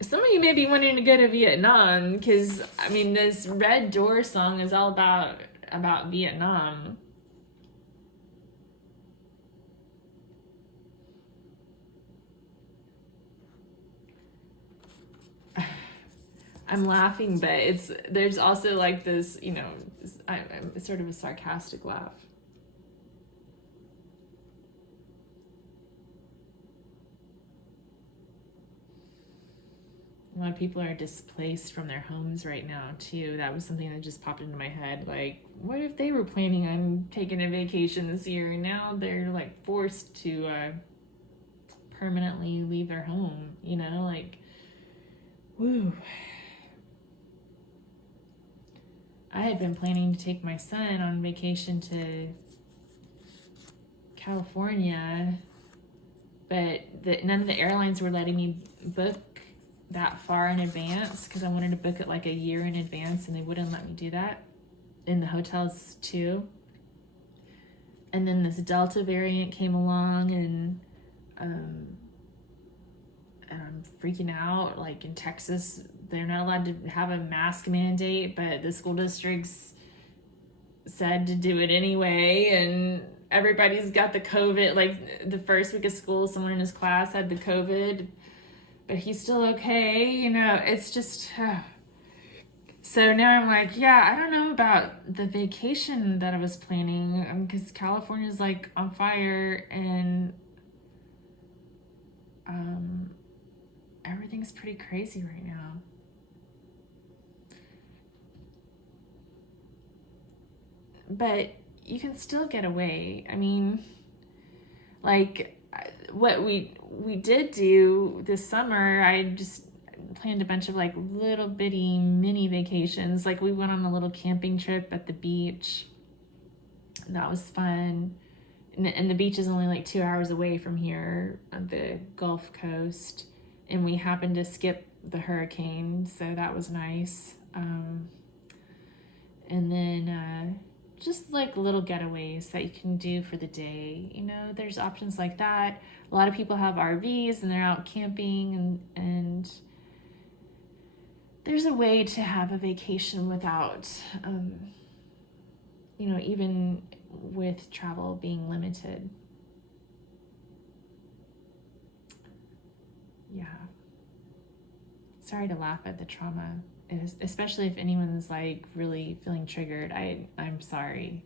Some of you may be wanting to go to Vietnam, because, I mean, this Red Door song is all about Vietnam. I'm laughing, but there's also like this, you know, it's sort of a sarcastic laugh. A lot of people are displaced from their homes right now, too. That was something that just popped into my head. Like, what if they were planning on taking a vacation this year and now they're, like, forced to permanently leave their home, you know? Like, woo. I had been planning to take my son on vacation to California, but none of the airlines were letting me book that far in advance, because I wanted to book it like a year in advance, and they wouldn't let me do that in the hotels too. And then this Delta variant came along, and I'm freaking out. Like in Texas, they're not allowed to have a mask mandate, but the school districts said to do it anyway, and everybody's got the COVID. Like the first week of school, someone in his class had the COVID, but he's still okay, you know. It's just so now I'm like, yeah, I don't know about the vacation that I was planning, because California's like on fire, and everything's pretty crazy right now. But you can still get away. I mean, like what we did do this summer, I just planned a bunch of like little bitty mini vacations. Like we went on a little camping trip at the beach. That was fun. And the beach is only like 2 hours away from here on the Gulf Coast. And we happened to skip the hurricane, so that was nice. And then just like little getaways that you can do for the day. You know, there's options like that. A lot of people have RVs and they're out camping, and there's a way to have a vacation without, you know, even with travel being limited. Yeah. Sorry to laugh at the trauma, especially if anyone's like really feeling triggered. I'm sorry.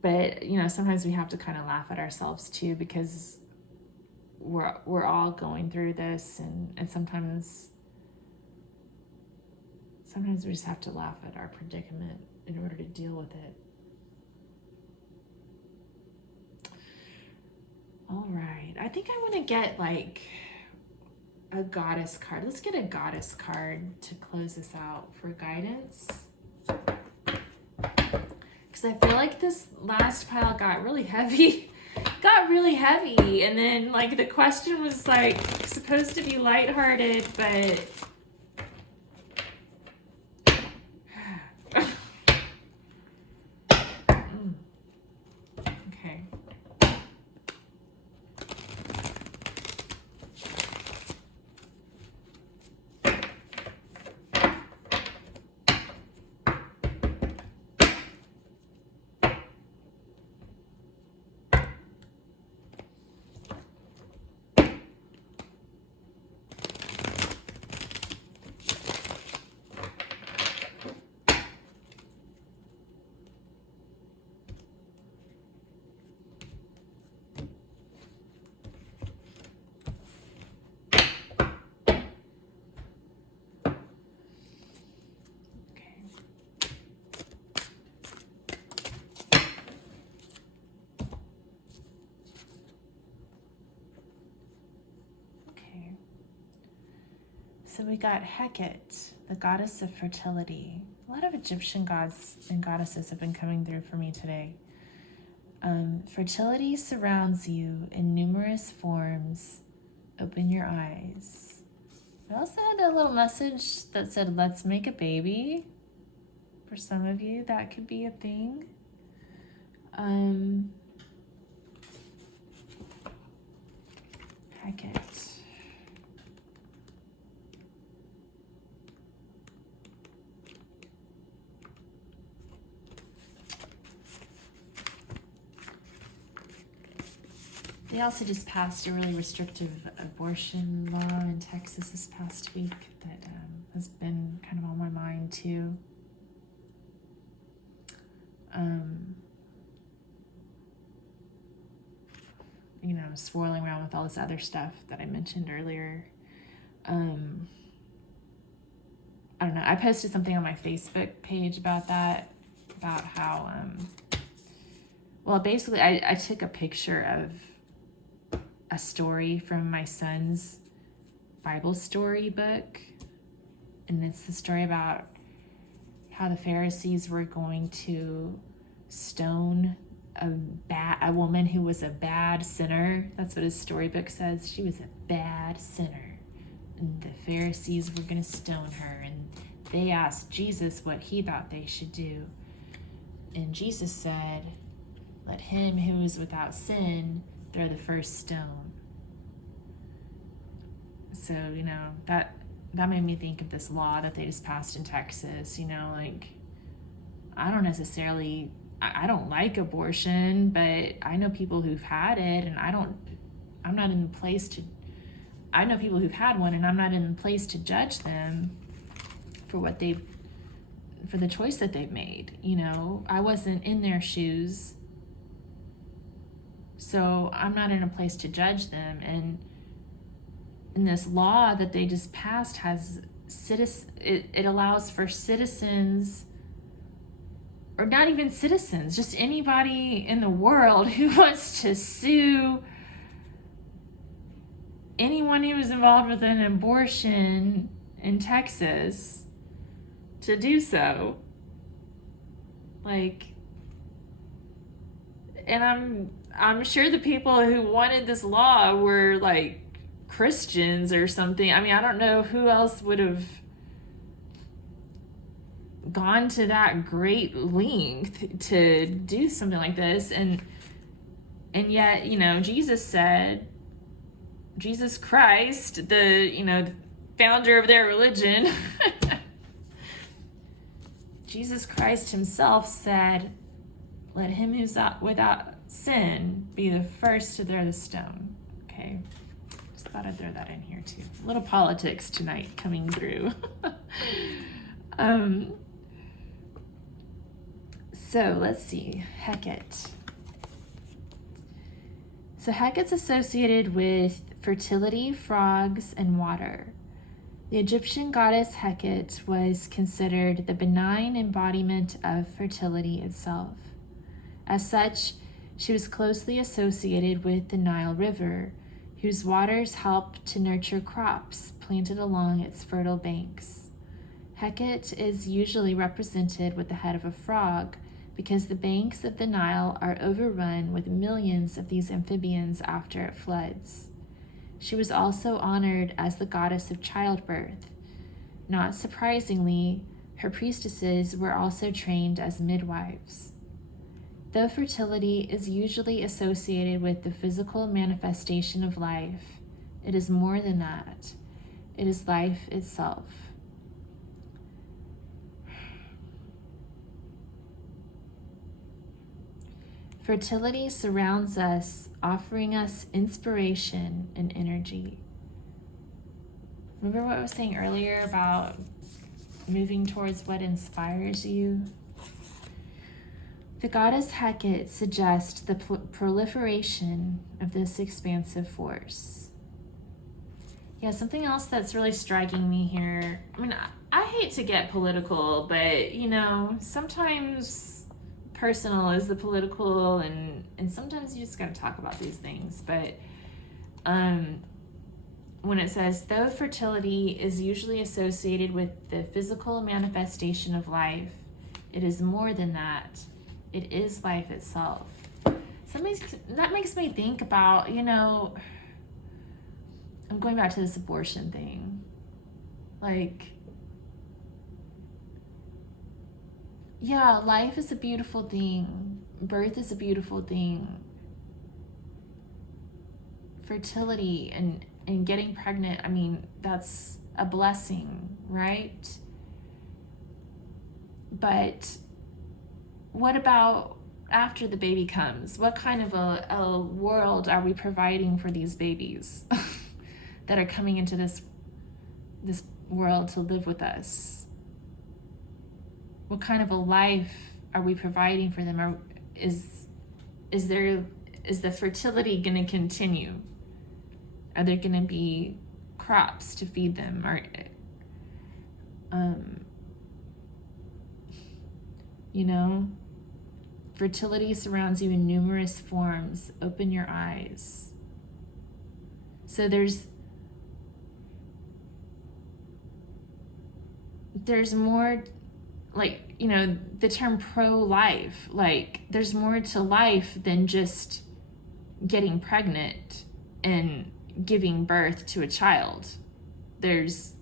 But you know, sometimes we have to kind of laugh at ourselves too, because we're all going through this, and sometimes we just have to laugh at our predicament in order to deal with it. All right, I think I want to get like a goddess card. Let's get a goddess card to close this out for guidance. Because I feel like this last pile got really heavy. And then like the question was like supposed to be lighthearted, but So we got Hecate, the goddess of fertility. A lot of Egyptian gods and goddesses have been coming through for me today. Fertility surrounds you in numerous forms. Open your eyes. I also had that little message that said, let's make a baby. For some of you, that could be a thing. Hecate. They also just passed a really restrictive abortion law in Texas this past week that has been kind of on my mind too. You know, swirling around with all this other stuff that I mentioned earlier. I don't know. I posted something on my Facebook page about that, about how, well, basically I took a picture of a story from my son's Bible story book, and it's the story about how the Pharisees were going to stone a woman who was a bad sinner. That's what his storybook says. She was a bad sinner, and the Pharisees were going to stone her, and they asked Jesus what he thought they should do, and Jesus said, let him who is without sin throw the first stone. So, you know, that made me think of this law that they just passed in Texas. You know, like, I don't like abortion, but I know people who've had it, and I know people who've had one, and I'm not in the place to judge them for the choice that they've made. You know, I wasn't in their shoes, so I'm not in a place to judge them. And this law that they just passed has it allows for citizens, or not even citizens, just anybody in the world who wants to sue anyone who was involved with an abortion in Texas to do so. Like, and I'm sure the people who wanted this law were like Christians or something. I mean, I don't know who else would have gone to that great length to do something like this. And yet, you know, Jesus Christ, the founder of their religion, Jesus Christ himself said, let him who's without sin be the first to throw the stone. Okay, just thought I'd throw that in here too. A little politics tonight coming through. So let's see, Hecate. So Hecate's associated with fertility, frogs, and water. The Egyptian goddess Hecate was considered the benign embodiment of fertility itself. As such, she was closely associated with the Nile River, whose waters help to nurture crops planted along its fertile banks. Hecate is usually represented with the head of a frog because the banks of the Nile are overrun with millions of these amphibians after it floods. She was also honored as the goddess of childbirth. Not surprisingly, her priestesses were also trained as midwives. Though fertility is usually associated with the physical manifestation of life, it is more than that. It is life itself. Fertility surrounds us, offering us inspiration and energy. Remember what I was saying earlier about moving towards what inspires you? The goddess Hecate suggests the proliferation of this expansive force. Yeah, something else that's really striking me here. I mean, I hate to get political, but, you know, sometimes personal is the political, and sometimes you just got to talk about these things. But when it says, though fertility is usually associated with the physical manifestation of life, it is more than that. It is life itself. That makes me think about, I'm going back to this abortion thing. Like, yeah, life is a beautiful thing. Birth is a beautiful thing. Fertility and getting pregnant, I mean, that's a blessing, right? But what about after the baby comes? What kind of a world are we providing for these babies that are coming into this world to live with us? What kind of a life are we providing for them? Or is the fertility going to continue? Are there going to be crops to feed them? Or, fertility surrounds you in numerous forms. Open your eyes. So there's more, like, the term pro-life, like there's more to life than just getting pregnant and giving birth to a child. There's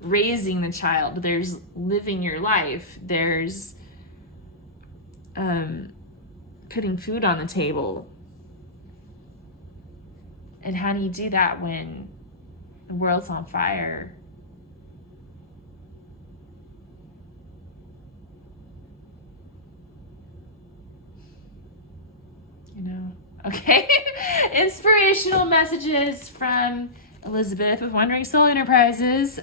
raising the child, there's living your life, there's putting food on the table. And how do you do that when the world's on fire? Okay. Inspirational messages from Elizabeth with Wandering Soul Enterprises.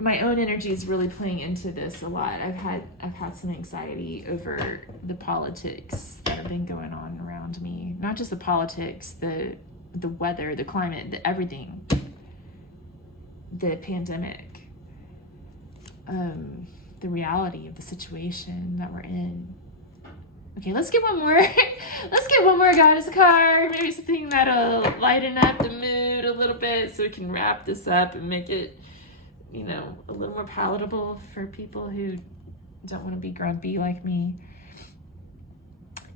My own energy is really playing into this a lot. I've had some anxiety over the politics that have been going on around me. Not just the politics, the weather, the climate, everything. The pandemic. The reality of the situation that we're in. Okay, let's get one more. Let's get one more Goddess card. Maybe something that'll lighten up the mood a little bit so we can wrap this up and make it, a little more palatable for people who don't want to be grumpy like me.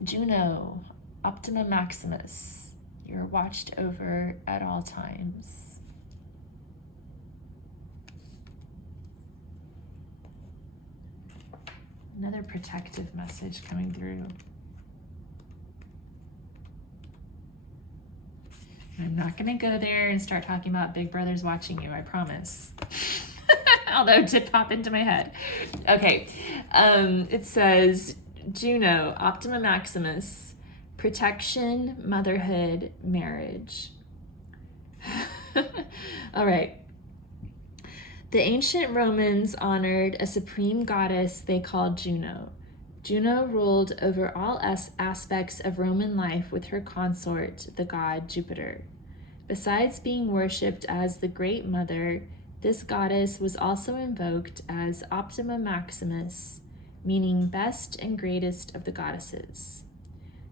Juno, Optima Maximus, you're watched over at all times. Another protective message coming through. I'm not going to go there and start talking about Big Brother's watching you, I promise. Although it did pop into my head. Okay. It says, Juno, Optima Maximus, protection, motherhood, marriage. All right. The ancient Romans honored a supreme goddess they called Juno. Juno ruled over all aspects of Roman life with her consort, the god Jupiter. Besides being worshipped as the Great Mother, this goddess was also invoked as Optima Maximus, meaning best and greatest of the goddesses.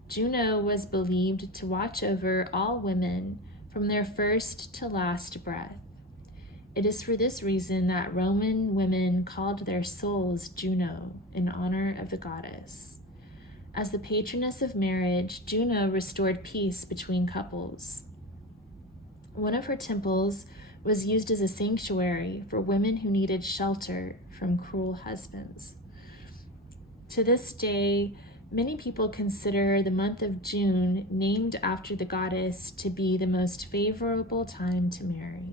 Juno was believed to watch over all women from their first to last breath. It is for this reason that Roman women called their souls Juno in honor of the goddess. As the patroness of marriage, Juno restored peace between couples. One of her temples was used as a sanctuary for women who needed shelter from cruel husbands. To this day, many people consider the month of June, named after the goddess, to be the most favorable time to marry.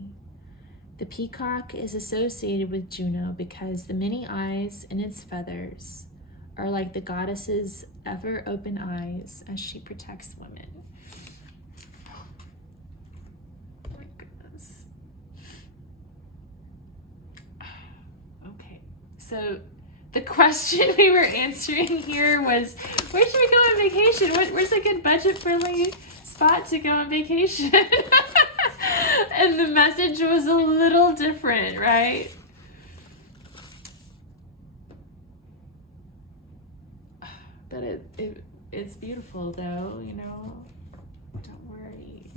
The peacock is associated with Juno because the many eyes in its feathers are like the goddess's ever-open eyes as she protects women. Oh my goodness. Okay, so the question we were answering here was, where should we go on vacation? Where's a good budget-friendly spot to go on vacation? And the message was a little different, right? But it's beautiful though, Don't worry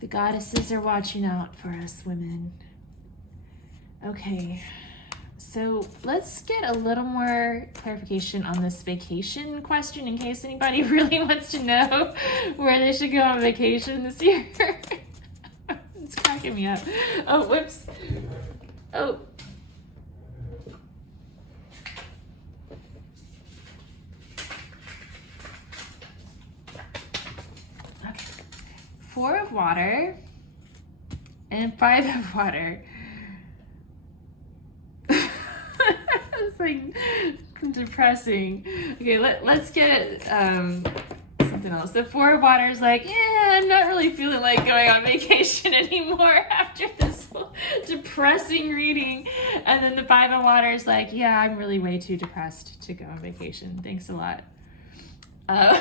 The goddesses are watching out for us women. Okay, so let's get a little more clarification on this vacation question in case anybody really wants to know where they should go on vacation this year. It's cracking me up. Oh, whoops. Oh. Okay. 4 of water and 5 of water. It's like depressing. Okay, let's get something else. The 4 of water is like, yeah, I'm not really feeling like going on vacation anymore after this depressing reading. And then the 5 of water is like, yeah, I'm really way too depressed to go on vacation. Thanks a lot.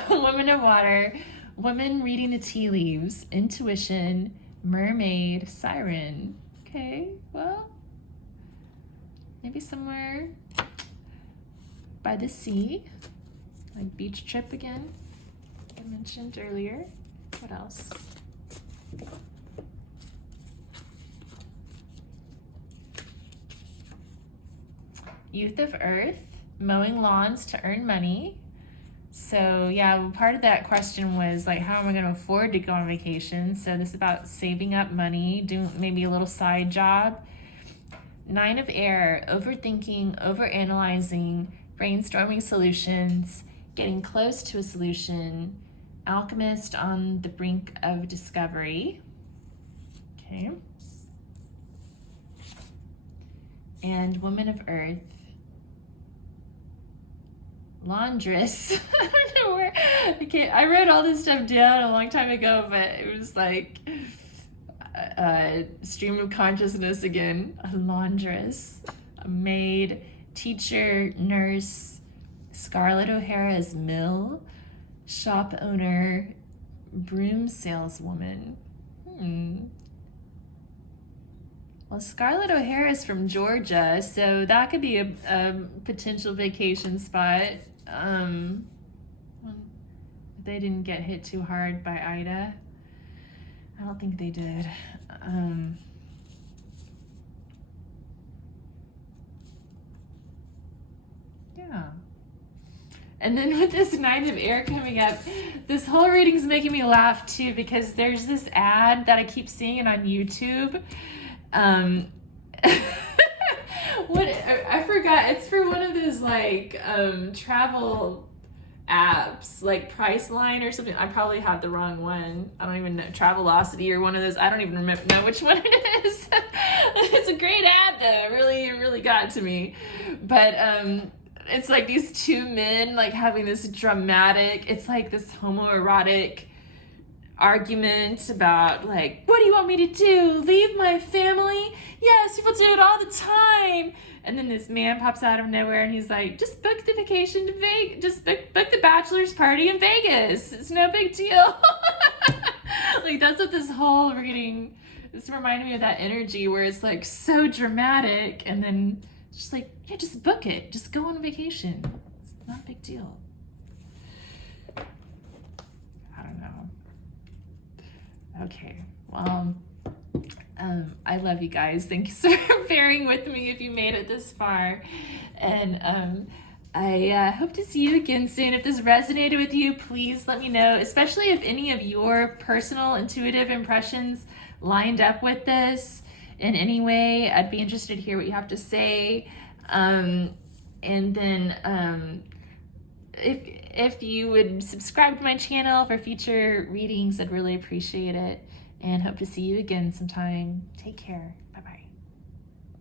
Woman of water, woman reading the tea leaves, intuition, mermaid, siren. Okay, well, maybe somewhere by the sea, like beach trip again, I mentioned earlier. What else? Youth of Earth, mowing lawns to earn money. So yeah, part of that question was like, how am I going to afford to go on vacation? So this is about saving up money, doing maybe a little side job. 9 of air, overthinking, overanalyzing, brainstorming solutions, getting close to a solution, alchemist on the brink of discovery. Okay. And woman of earth, laundress. I don't know where. Okay, I wrote all this stuff down a long time ago, but it was like stream of consciousness again. A laundress, a maid, teacher, nurse, Scarlett O'Hara's mill, shop owner, broom saleswoman. Well, Scarlett O'Hara is from Georgia, so that could be a potential vacation spot. They didn't get hit too hard by Ida. I don't think they did. Yeah. And then with this 9 of air coming up, this whole reading's making me laugh too, because there's this ad that I keep seeing on YouTube. What I forgot, it's for one of those like travel apps, like Priceline or something. I probably had the wrong one. I don't even know, Travelocity or one of those. I don't even know which one it is. It's a great ad though. It really got to me. But it's like these 2 men like having this dramatic, it's like this homoerotic argument about like, what do you want me to do? Leave my family? Yes, people do it all the time. And then this man pops out of nowhere and he's like, just book the vacation to Vegas. Just book the bachelor's party in Vegas. It's no big deal. Like that's what this whole reading, this reminded me of that energy where it's like so dramatic and then it's just like, yeah, just book it. Just go on vacation. It's not a big deal. I don't know. Okay, well, I love you guys. Thanks for bearing with me if you made it this far. And I hope to see you again soon. If this resonated with you, please let me know, especially if any of your personal intuitive impressions lined up with this in any way. I'd be interested to hear what you have to say. And then if you would subscribe to my channel for future readings, I'd really appreciate it. And hope to see you again sometime. Take care.